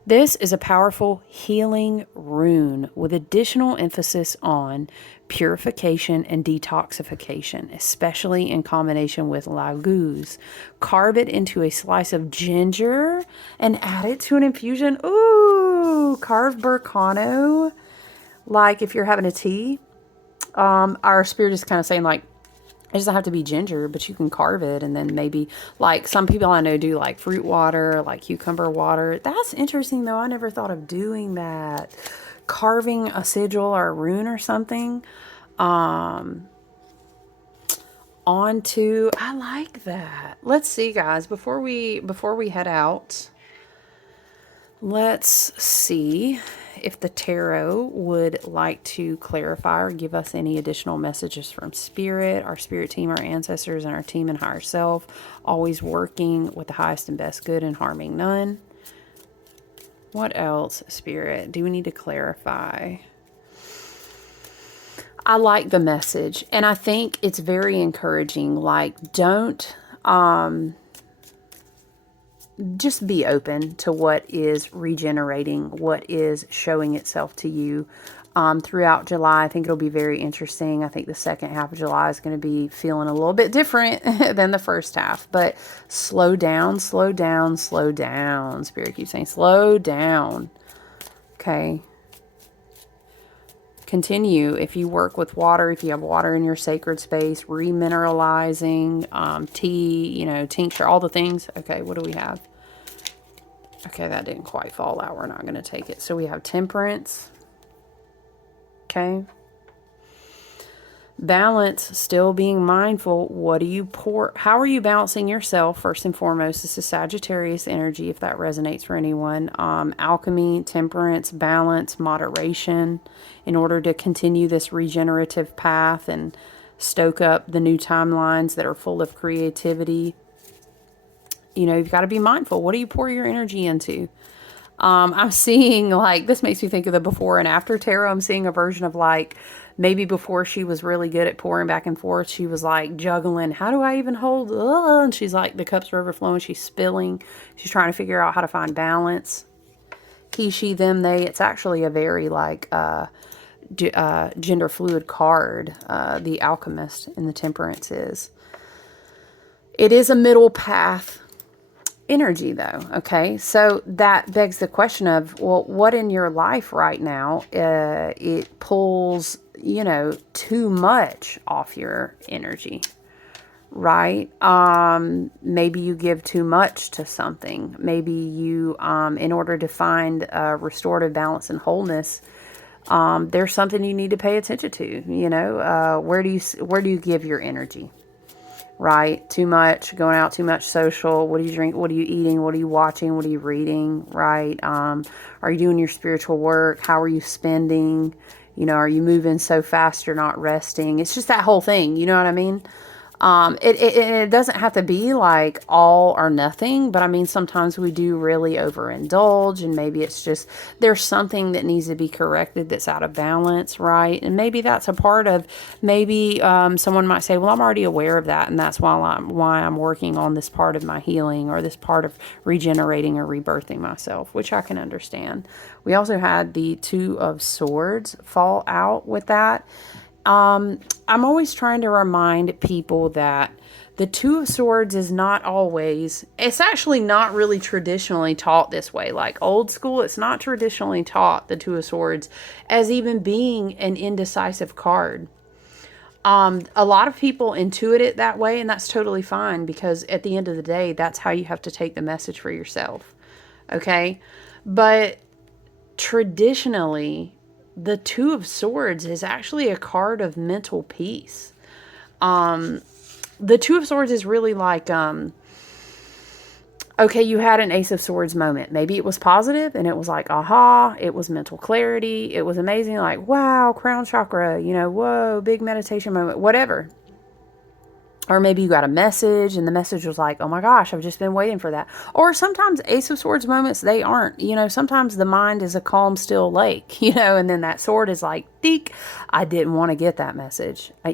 This is a powerful healing rune with additional emphasis on purification and detoxification, especially in combination with laguz. Carve it into a slice of ginger and add it to an infusion. Ooh, carve Berkano. Like if you're having a tea. Our spirit is kind of saying like, it doesn't have to be ginger, but you can carve it. And then maybe like some people I know do like fruit water, like cucumber water. That's interesting though. I never thought of doing that. Carving a sigil or a rune or something onto, I like that. Let's see guys, before we head out, let's see if the tarot would like to clarify or give us any additional messages from spirit, our spirit team, our ancestors, and our team and higher self, always working with the highest and best good and harming none. What else, spirit, do we need to clarify? I like the message, and I think it's very encouraging. Like, don't just be open to what is regenerating, what is showing itself to you throughout July. I think it'll be very interesting. I think the second half of July is going to be feeling a little bit different than the first half. But slow down, slow down, slow down. Spirit keeps saying slow down. Okay. Continue. If you work with water, if you have water in your sacred space, remineralizing, tea, tincture, all the things. Okay, what do we have? Okay, that didn't quite fall out. We're not going to take it. So we have temperance. Okay. Balance, still being mindful. What do you pour? How are you balancing yourself? First and foremost, this is Sagittarius energy, if that resonates for anyone. Alchemy, temperance, balance, moderation, in order to continue this regenerative path and stoke up the new timelines that are full of creativity. You've got to be mindful. What do you pour your energy into? I'm seeing like, this makes me think of the before and after tarot. I'm seeing a version of like, maybe before she was really good at pouring back and forth, she was like juggling. How do I even hold? And she's like, the cups are overflowing. She's spilling. She's trying to figure out how to find balance. He, she, them, they. It's actually a very like gender fluid card, the Alchemist and the Temperance is. It is a middle path energy, though. Okay, so that begs the question of, well, what in your life right now it pulls, too much off your energy, right? Maybe you give too much to something. Maybe you, in order to find restorative balance and wholeness, there's something you need to pay attention to. Where do you give your energy? Right? Too much, going out, too much social. What do you drink? What are you eating? What are you watching? What are you reading? Right? Are you doing your spiritual work? How are you spending? Are you moving so fast you're not resting? It's just that whole thing. You know what I mean? It doesn't have to be like all or nothing, but I mean, sometimes we do really overindulge, and maybe it's just there's something that needs to be corrected that's out of balance, right? And maybe that's a part of, maybe someone might say, well, I'm already aware of that, and that's why I'm working on this part of my healing, or this part of regenerating or rebirthing myself, which I can understand. We also had the Two of Swords fall out with that. I'm always trying to remind people that the Two of Swords is not always, it's actually not really traditionally taught this way. Like old school, it's not traditionally taught, the Two of Swords, as even being an indecisive card. A lot of people intuit it that way, and that's totally fine, because at the end of the day, that's how you have to take the message for yourself. Okay? But traditionally, the Two of Swords is actually a card of mental peace. The Two of Swords is really like, okay, you had an Ace of Swords moment. Maybe it was positive and it was like, aha, it was mental clarity. It was amazing. Like, wow, crown chakra, whoa, big meditation moment, whatever. Or maybe you got a message and the message was like, oh my gosh, I've just been waiting for that. Or sometimes Ace of Swords moments, they aren't. Sometimes the mind is a calm, still lake, and then that sword is like, deek, I didn't want to get that message. I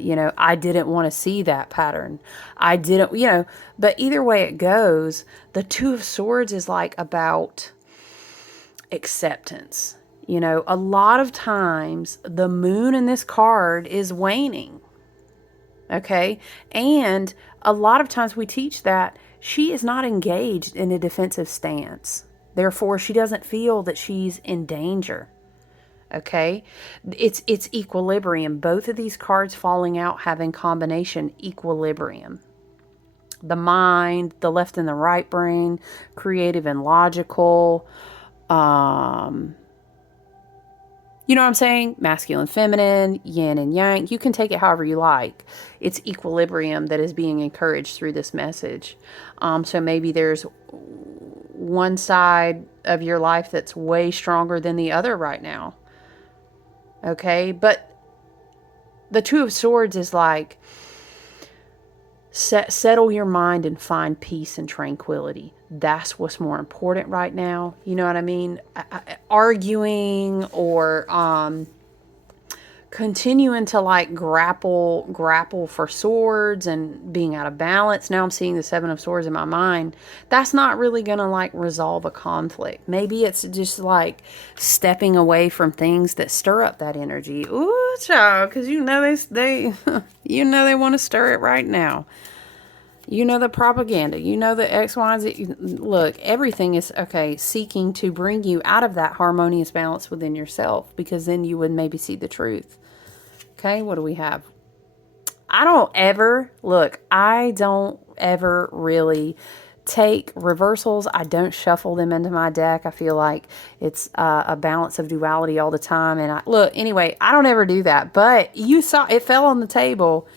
didn't want to see that pattern. I didn't, but either way it goes, the Two of Swords is like about acceptance. A lot of times the moon in this card is waning. Okay. And a lot of times we teach that she is not engaged in a defensive stance. Therefore, she doesn't feel that she's in danger. Okay. It's equilibrium. Both of these cards falling out have in combination equilibrium. The mind, the left and the right brain, creative and logical, you know what I'm saying? Masculine, feminine, yin and yang. You can take it however you like. It's equilibrium that is being encouraged through this message. So maybe there's one side of your life that's way stronger than the other right now. Okay? But the Two of Swords is like, settle your mind and find peace and tranquility. That's what's more important right now. You know what I mean? Arguing or continuing to like grapple for swords and being out of balance. Now I'm seeing the Seven of Swords in my mind. That's not really going to like resolve a conflict. Maybe it's just like stepping away from things that stir up that energy. Ooh, child, because they they want to stir it right now. The propaganda, the X, Y, and Z. Look, everything is, seeking to bring you out of that harmonious balance within yourself, because then you would maybe see the truth. Okay, what do we have? I don't ever really take reversals. I don't shuffle them into my deck. I feel like it's a balance of duality all the time. And anyway, I don't ever do that. But you saw it fell on the table.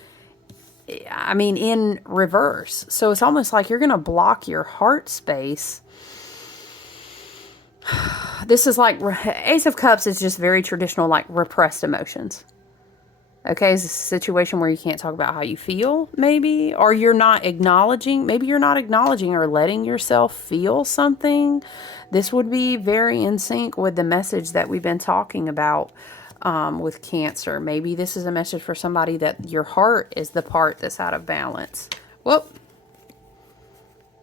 I mean, in reverse. So it's almost like you're going to block your heart space. This is like Ace of Cups is just very traditional, like repressed emotions. Okay, it's a situation where you can't talk about how you feel, maybe, or maybe you're not acknowledging or letting yourself feel something. This would be very in sync with the message that we've been talking about with Cancer. Maybe this is a message for somebody that your heart is the part that's out of balance. Whoop.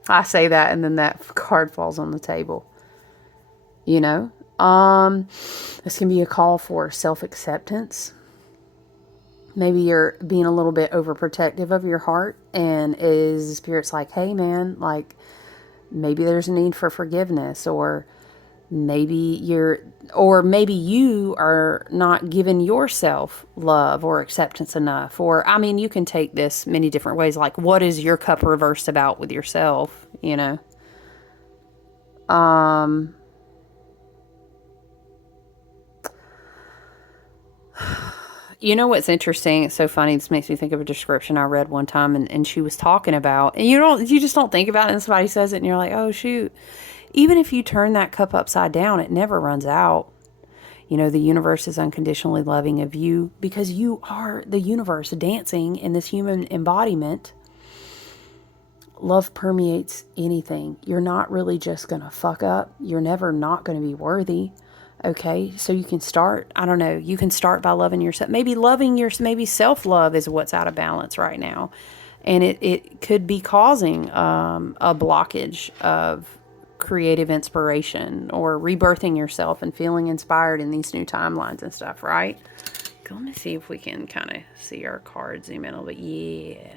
I say that and then that card falls on the table. This can be a call for self-acceptance. Maybe you're being a little bit overprotective of your heart, and is Spirit's like, hey man, like maybe there's a need for forgiveness, or maybe you are not giving yourself love or acceptance enough. Or, I mean, you can take this many different ways. Like, what is your cup reversed about with yourself, you know? You know what's interesting? It's so funny. This makes me think of a description I read one time, and she was talking about, and you just don't think about it, and somebody says it, and you're like, oh shoot. Even if you turn that cup upside down, it never runs out. You know, the universe is unconditionally loving of you because you are the universe dancing in this human embodiment. Love permeates anything. You're not really just going to fuck up. You're never not going to be worthy. Okay, so you can start, I don't know, you can start by loving yourself. Maybe self-love is what's out of balance right now. And it could be causing a blockage of creative inspiration, or rebirthing yourself and feeling inspired in these new timelines and stuff, right? Let me see if we can kind of see our cards zoom in a little bit.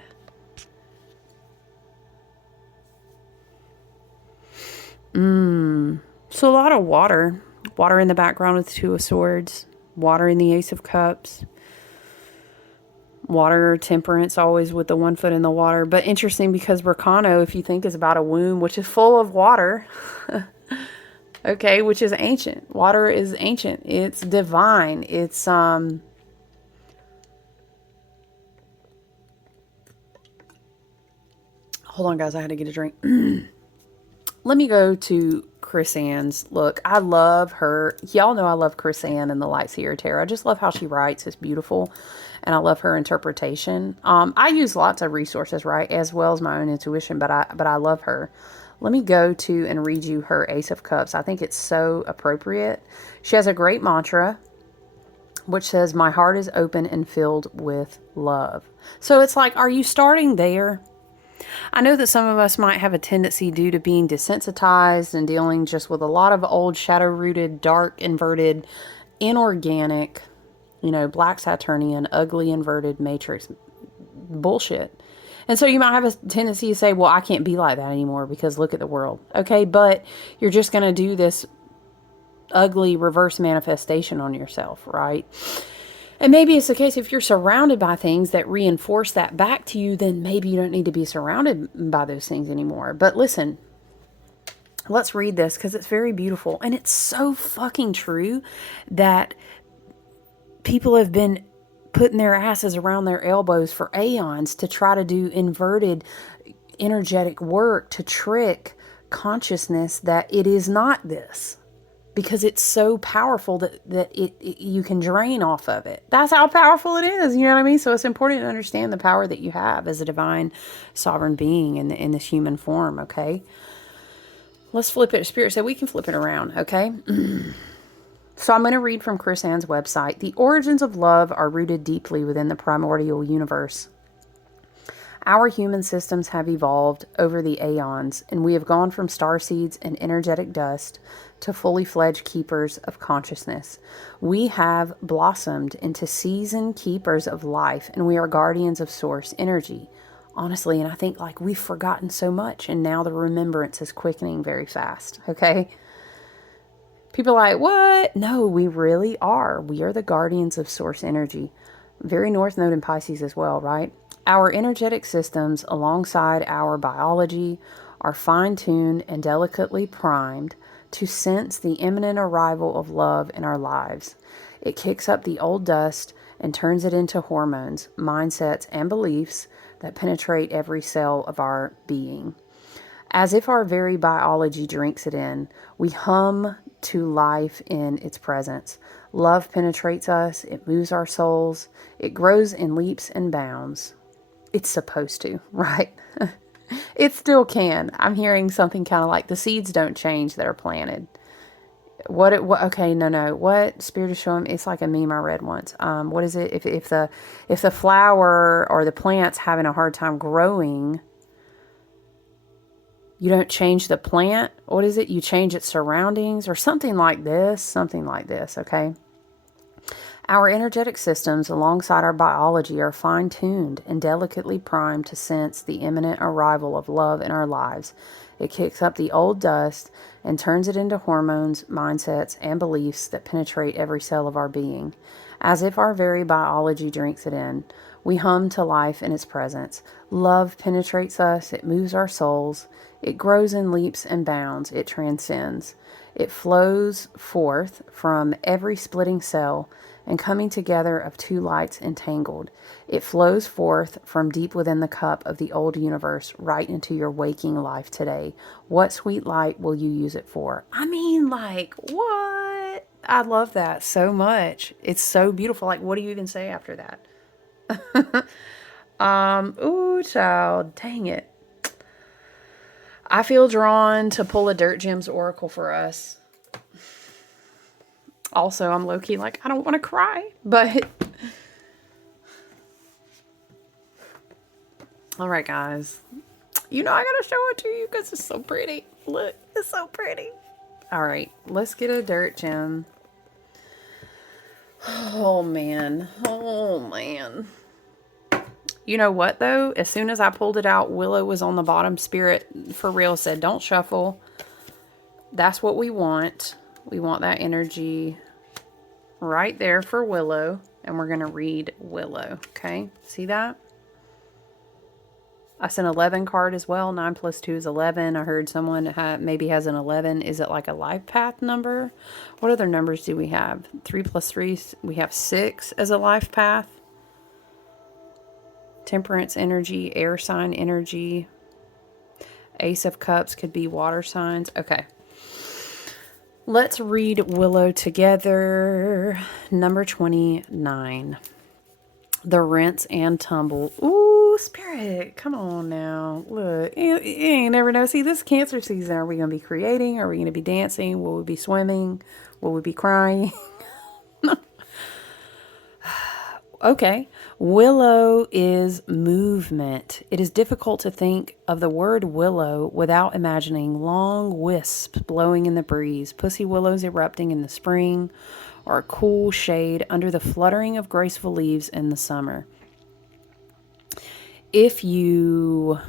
Yeah. So a lot of water. Water in the background with Two of Swords. Water in the Ace of Cups. Water, temperance, always with the one foot in the water. But interesting because Berkano, if you think, is about a womb, which is full of water. Okay, which is ancient. Water is ancient. It's divine. It's, hold on, guys. I had to get a drink. Let me go to Chris Ann's. Look, I love her. Y'all know I love Chris Ann and the Light Seer Tarot. I just love how she writes. It's beautiful. And I love her interpretation. I use lots of resources, right? As well as my own intuition, but I love her. Let me go to and read you her Ace of Cups. I think it's so appropriate. She has a great mantra, which says, my heart is open and filled with love. So it's like, are you starting there? I know that some of us might have a tendency, due to being desensitized and dealing just with a lot of old shadow-rooted, dark, inverted, inorganic, you know, black Saturnian, ugly, inverted matrix bullshit. And so you might have a tendency to say, well, I can't be like that anymore because look at the world. Okay, but you're just going to do this ugly reverse manifestation on yourself, right? And maybe it's the case, if you're surrounded by things that reinforce that back to you, then maybe you don't need to be surrounded by those things anymore. But listen, let's read this because it's very beautiful. And it's so fucking true that people have been putting their asses around their elbows for aeons to try to do inverted energetic work to trick consciousness that it is not this. Because it's so powerful that you can drain off of it. That's how powerful it is. You know what I mean? So it's important to understand the power that you have as a divine sovereign being in this human form, okay? Let's flip it. Spirit said we can flip it around, okay? So I'm going to read from Chris Ann's website. The origins of love are rooted deeply within the primordial universe. Our human systems have evolved over the aeons, and we have gone from starseeds and energetic dust to fully fledged keepers of consciousness. We have blossomed into seasoned keepers of life, and we are guardians of source energy. Honestly, and I think like we've forgotten so much, and now the remembrance is quickening very fast, okay? People are like, what? No, we really are. We are the guardians of source energy. Very North Node in Pisces as well, right? Our energetic systems, alongside our biology, are fine-tuned and delicately primed to sense the imminent arrival of love in our lives. It kicks up the old dust and turns it into hormones, mindsets, and beliefs that penetrate every cell of our being. As if our very biology drinks it in, we hum to life in its presence. Love penetrates us, it moves our souls, it grows in leaps and bounds. It's supposed to, right? It still can. I'm hearing something kind of like the seeds don't change that are planted. Okay, no. What Spirit is showing me, it's like a meme I read once. What is it? If the flower or the plant's having a hard time growing, You don't change the plant. What is it? You change its surroundings or something like this. Something like this, okay? Our energetic systems, alongside our biology, are fine-tuned and delicately primed to sense the imminent arrival of love in our lives. It kicks up the old dust and turns it into hormones, mindsets, and beliefs that penetrate every cell of our being. As if our very biology drinks it in, we hum to life in its presence. Love penetrates us, it moves our souls, it grows in leaps and bounds, it transcends. It flows forth from every splitting cell and coming together of two lights entangled. It flows forth from deep within the cup of the old universe right into your waking life today. What sweet light will you use it for? I mean, like, what? I love that so much. It's so beautiful. Like, what do you even say after that? Ooh, child, dang it. I feel drawn to pull a Dirt Gems Oracle for us. Also, I'm low-key like, I don't want to cry, but... All right, guys. You know I gotta show it to you because it's so pretty. Look, it's so pretty. All right, let's get a Dirt Gem. Oh, man. Oh, man. You know what, though? As soon as I pulled it out, Willow was on the bottom. Spirit, for real, said, don't shuffle. That's what we want. We want that energy right there for Willow. And we're going to read Willow. Okay? See that? I sent 11 card as well. 9 plus 2 is 11. I heard someone maybe has an 11. Is it like a life path number? What other numbers do we have? 3 plus 3. We have 6 as a life path. Temperance energy, air sign energy. Ace of Cups could be water signs. Okay. Let's read Willow together. Number 29. The Rinse and Tumble. Ooh, Spirit. Come on now. Look, you never know. See, this Cancer season. Are we going to be creating? Are we going to be dancing? Will we be swimming? Will we be crying? Okay. Willow is movement. It is difficult to think of the word willow without imagining long wisps blowing in the breeze, pussy willows erupting in the spring, or a cool shade under the fluttering of graceful leaves in the summer. If you've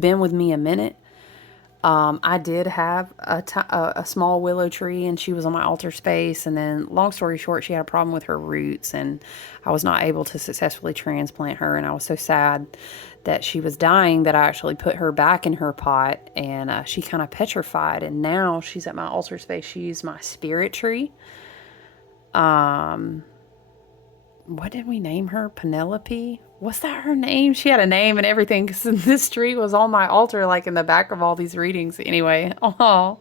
been with me a minute, I did have a small willow tree, and she was on my altar space. And then, long story short, she had a problem with her roots, and I was not able to successfully transplant her. And I was so sad that she was dying that I actually put her back in her pot, and she kind of petrified. And now she's at my altar space. She's my spirit tree. What did we name her? Penelope? Was that her name? She had a name and everything, because this tree was on my altar, like in the back of all these readings. Anyway, so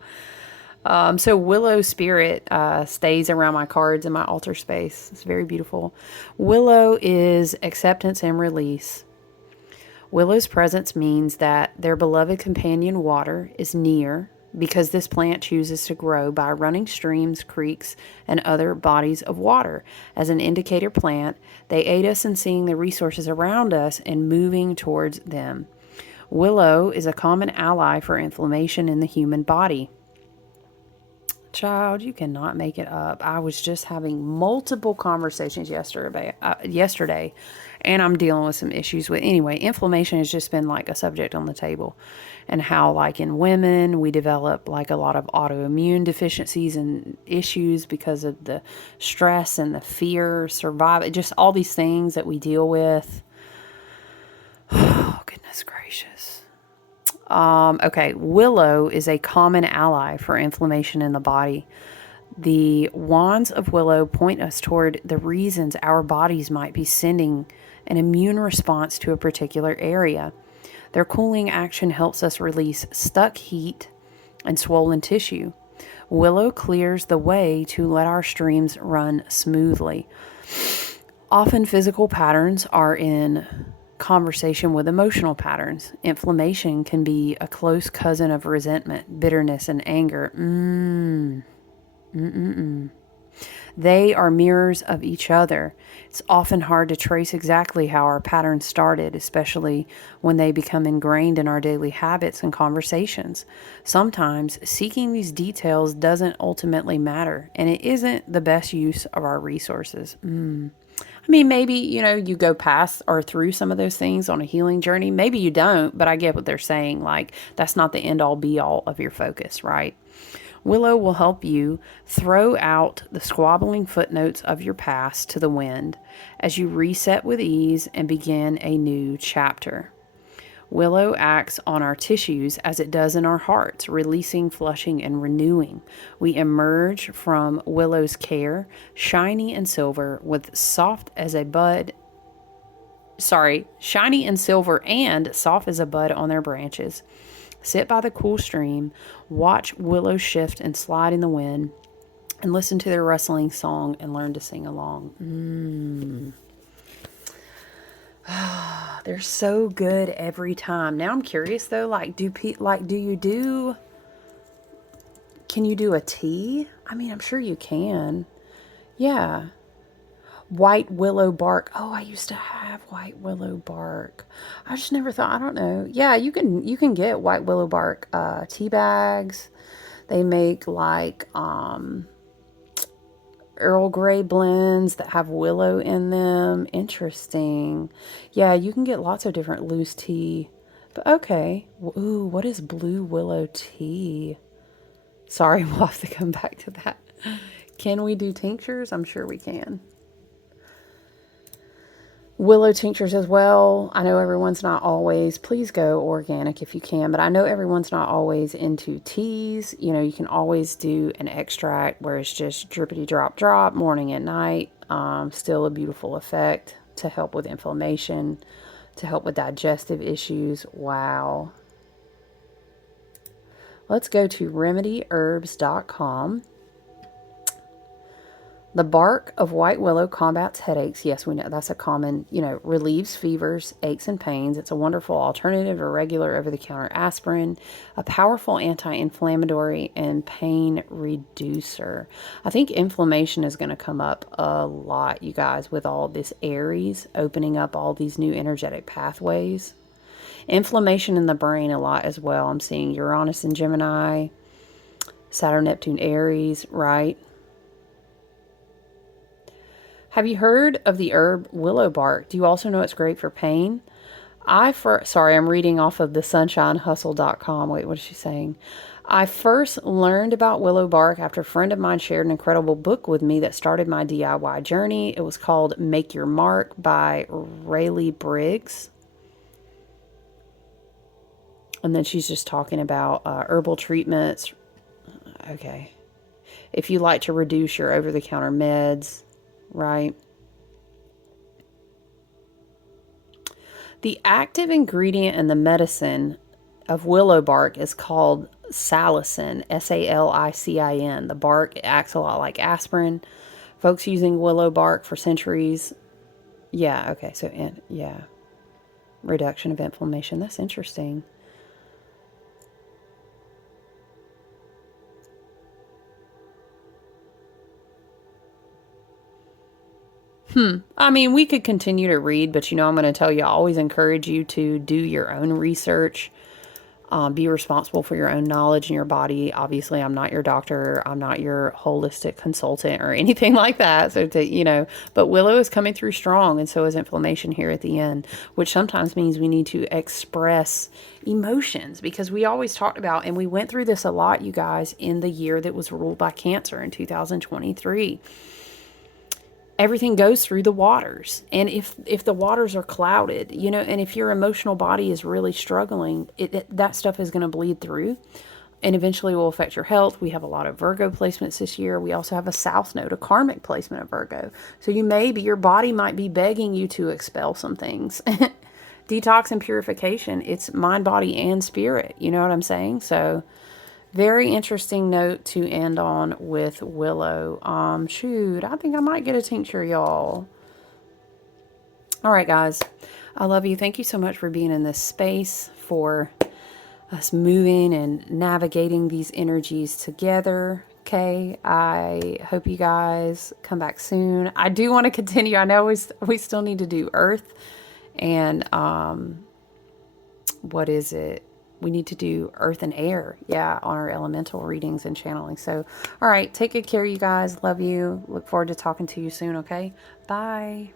Willow Spirit stays around my cards in my altar space. It's very beautiful. Willow is acceptance and release. Willow's presence means that their beloved companion water is near, because this plant chooses to grow by running streams, creeks, and other bodies of water. As an indicator plant, they aid us in seeing the resources around us and moving towards them. Willow is a common ally for inflammation in the human body. Child, you cannot make it up. I was just having multiple conversations yesterday, and I'm dealing with some issues with, anyway, inflammation has just been like a subject on the table, and how, like, in women, we develop like a lot of autoimmune deficiencies and issues because of the stress and the fear, just all these things that we deal with. Oh, goodness gracious. Okay, Willow is a common ally for inflammation in the body. The wands of Willow point us toward the reasons our bodies might be sending an immune response to a particular area. Their cooling action helps us release stuck heat and swollen tissue. Willow clears the way to let our streams run smoothly. Often physical patterns are in conversation with emotional patterns. Inflammation can be a close cousin of resentment, bitterness, and anger. They are mirrors of each other. It's often hard to trace exactly how our patterns started, especially when they become ingrained in our daily habits and conversations. Sometimes seeking these details doesn't ultimately matter, and it isn't the best use of our resources. I mean, maybe, you go past or through some of those things on a healing journey. Maybe you don't, but I get what they're saying. Like, that's not the end all be all of your focus, right? Willow will help you throw out the squabbling footnotes of your past to the wind as you reset with ease and begin a new chapter. Willow acts on our tissues as it does in our hearts, releasing, flushing, and renewing. We emerge from Willow's care, shiny and silver, with soft as a bud. Shiny and silver and soft as a bud on their branches. Sit by the cool stream, watch willows shift and slide in the wind, and listen to their rustling song and learn to sing along. They're so good every time. Now I'm curious though, can you do a tea? I mean, I'm sure you can. Yeah. White willow bark. Oh, I used to have white willow bark. I just never thought, I don't know. Yeah, you can get white willow bark tea bags. They make like Earl Grey blends that have willow in them. Interesting. Yeah, you can get lots of different loose tea. But okay. Ooh, what is blue willow tea? Sorry, we'll have to come back to that. Can we do tinctures? I'm sure we can. Willow tinctures as well. I know everyone's not always, please go organic if you can, but I know everyone's not always into teas. You can always do an extract where it's just drippity drop drop, morning and night. Still a beautiful effect to help with inflammation, to help with digestive issues. Wow. Let's go to remedyherbs.com. The bark of white willow combats headaches. Yes, we know that's a common, relieves fevers, aches, and pains. It's a wonderful alternative to regular over-the-counter aspirin, a powerful anti-inflammatory and pain reducer. I think inflammation is going to come up a lot, you guys, with all this Aries opening up all these new energetic pathways. Inflammation in the brain a lot as well. I'm seeing Uranus and Gemini, Saturn, Neptune, Aries, right? Have you heard of the herb willow bark? Do you also know it's great for pain? Sorry, I'm reading off of the sunshinehustle.com. Wait, what is she saying? I first learned about willow bark after a friend of mine shared an incredible book with me that started my DIY journey. It was called Make Your Mark by Rayleigh Briggs. And then she's just talking about herbal treatments. Okay. If you like to reduce your over-the-counter meds, right? The active ingredient in the medicine of willow bark is called salicin, S-A-L-I-C-I-N. The bark acts a lot like aspirin. Folks using willow bark for centuries. Yeah, okay, so, yeah. Reduction of inflammation. That's interesting. I mean, we could continue to read, but I'm going to tell you, I always encourage you to do your own research. Be responsible for your own knowledge in your body. Obviously, I'm not your doctor. I'm not your holistic consultant or anything like that. So, but Willow is coming through strong, and so is inflammation here at the end, which sometimes means we need to express emotions, because we always talked about, and we went through this a lot, you guys, in the year that was ruled by Cancer in 2023. Everything goes through the waters. And if the waters are clouded, and if your emotional body is really struggling, that stuff is going to bleed through and eventually will affect your health. We have a lot of Virgo placements this year. We also have a South Node, a karmic placement of Virgo. So your body might be begging you to expel some things. Detox and purification, it's mind, body, and spirit. You know what I'm saying? So very interesting note to end on with Willow. Shoot, I think I might get a tincture, y'all. All right, guys. I love you. Thank you so much for being in this space, for us moving and navigating these energies together. Okay, I hope you guys come back soon. I do want to continue. I know we still need to do Earth and what is it? We need to do Earth and Air, yeah, on our elemental readings and channeling. So, all right, take good care, you guys. Love you. Look forward to talking to you soon, okay? Bye.